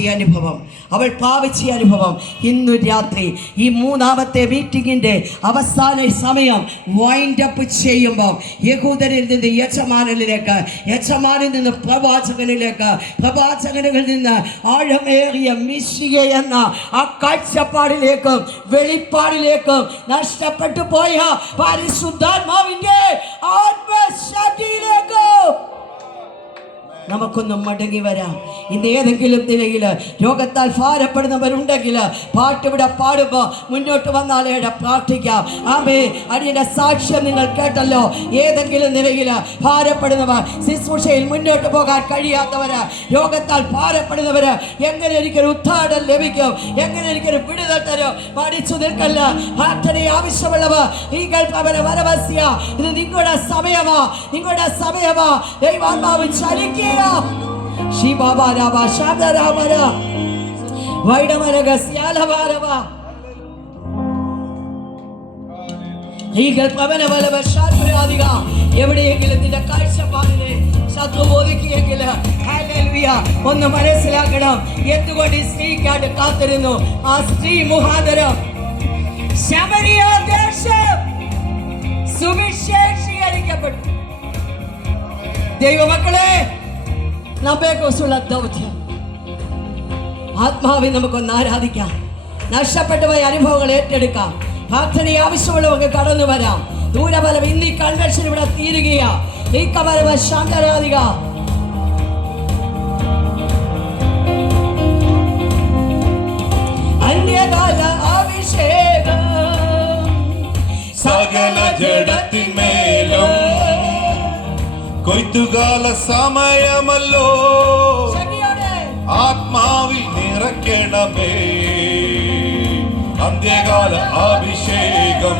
അനുഭവം ഇന്നു രാത്രി ഈ 3ാമത്തെ മീറ്റിങ്ങിൻ്റെ അവസാന സമയം വൈൻഡ് അപ്പ് ചെയ്യുമ്പോൾ യഹൂദനിൽ നിന്ന് യജമാനനിലേക്ക്, യജമാനിൽ നിന്ന് പ്രവാചകനിലേക്ക്, പ്രവാചകനിൽ നിന്ന് ആഴമേറിയ മിശിഹ എന്ന ആ കാഴ്ചപ്പാടിലേക്കും വെളിപ്പാടിലേക്കും നഷ്ടപ്പെട്ടു പോയ പരിശുദ്ധാത്മാവിൻ്റെ ആത്മശക്തിയിലേക്കും നമുക്കൊന്ന് മടങ്ങി വരാം. ഇന്ന് ഏതെങ്കിലും നിലയിൽ രോഗത്താൽ ഭാരപ്പെടുന്നവരുണ്ടെങ്കിൽ പാട്ടിവിടെ പാടുമ്പോൾ മുന്നോട്ട് വന്നാലേ പ്രാർത്ഥിക്കാം. ആമേ. അടിയുടെ സാക്ഷ്യം നിങ്ങൾ കേട്ടല്ലോ. ഏതെങ്കിലും നിലയിൽ ഭാരപ്പെടുന്നവർ, ശുശ്രൂഷയിൽ മുന്നോട്ട് പോകാൻ കഴിയാത്തവര്, രോഗത്താൽ ഭാരപ്പെടുന്നവര്, എങ്ങനെ എനിക്കൊരു ഉദ്ധാരണം ലഭിക്കും, എങ്ങനെ എനിക്കൊരു വിടുതൽ തരും, മടിച്ചു നിൽക്കല്ല. പ്രാർത്ഥന ആവശ്യമുള്ളവർ ഈ കൽപ്പന വരവസ്യ. ഇത് നിങ്ങളുടെ സമയമാ, നിങ്ങളുടെ സമയമാ. ദൈവാത്മാവ് ചലിക്കുക. ശിവബാരാബ ശാദരാമര വൈഡമരഗ സ്യാലവാരവ ഈ കൽപ്പന വലവശാൽപരാധിക. എവിടെയെങ്കിലും നിന്റെ കാഴ്ചപ്പാടിനെ ശത്രു ബോധിക്കുകയെങ്കിൽ ഒന്ന് മനസ്സിലാക്കണം. എന്തുകൊണ്ട് ഈ സ്ത്രീക്കായിട്ട് കാത്തിരുന്നു? ആ സ്ത്രീ മുഖാന്തരം ശമരിയ ദേശം സുവിശേഷീകരിക്കപ്പെട്ടു. ദൈവമക്കളെ, നമ്മെക്കുറിച്ചുള്ള ദൗത്യം ആത്മാവിൽ നമുക്കൊന്ന് ആരാധിക്കാം. നഷ്ടപ്പെട്ടുപോയ അനുഭവങ്ങൾ ഏറ്റെടുക്കാം. പ്രാർത്ഥന ആവശ്യമുള്ളവർക്ക് കടന്നു വരാം. ദൂരഫലം ഇന്ന് ഈ കൺവെൻഷൻ ഇവിടെ തീരുകയാ. ഈ കവരവ ശാന്തരാധിക. അന്യകാല അഭിഷേകം സകല ജഡത്തിന്മേലും കൊയ്ത്തുകാല സമയമല്ലോ, ആത്മാവിൽ നിറയ്ക്കണമേ അന്ത്യകാല അഭിഷേകം.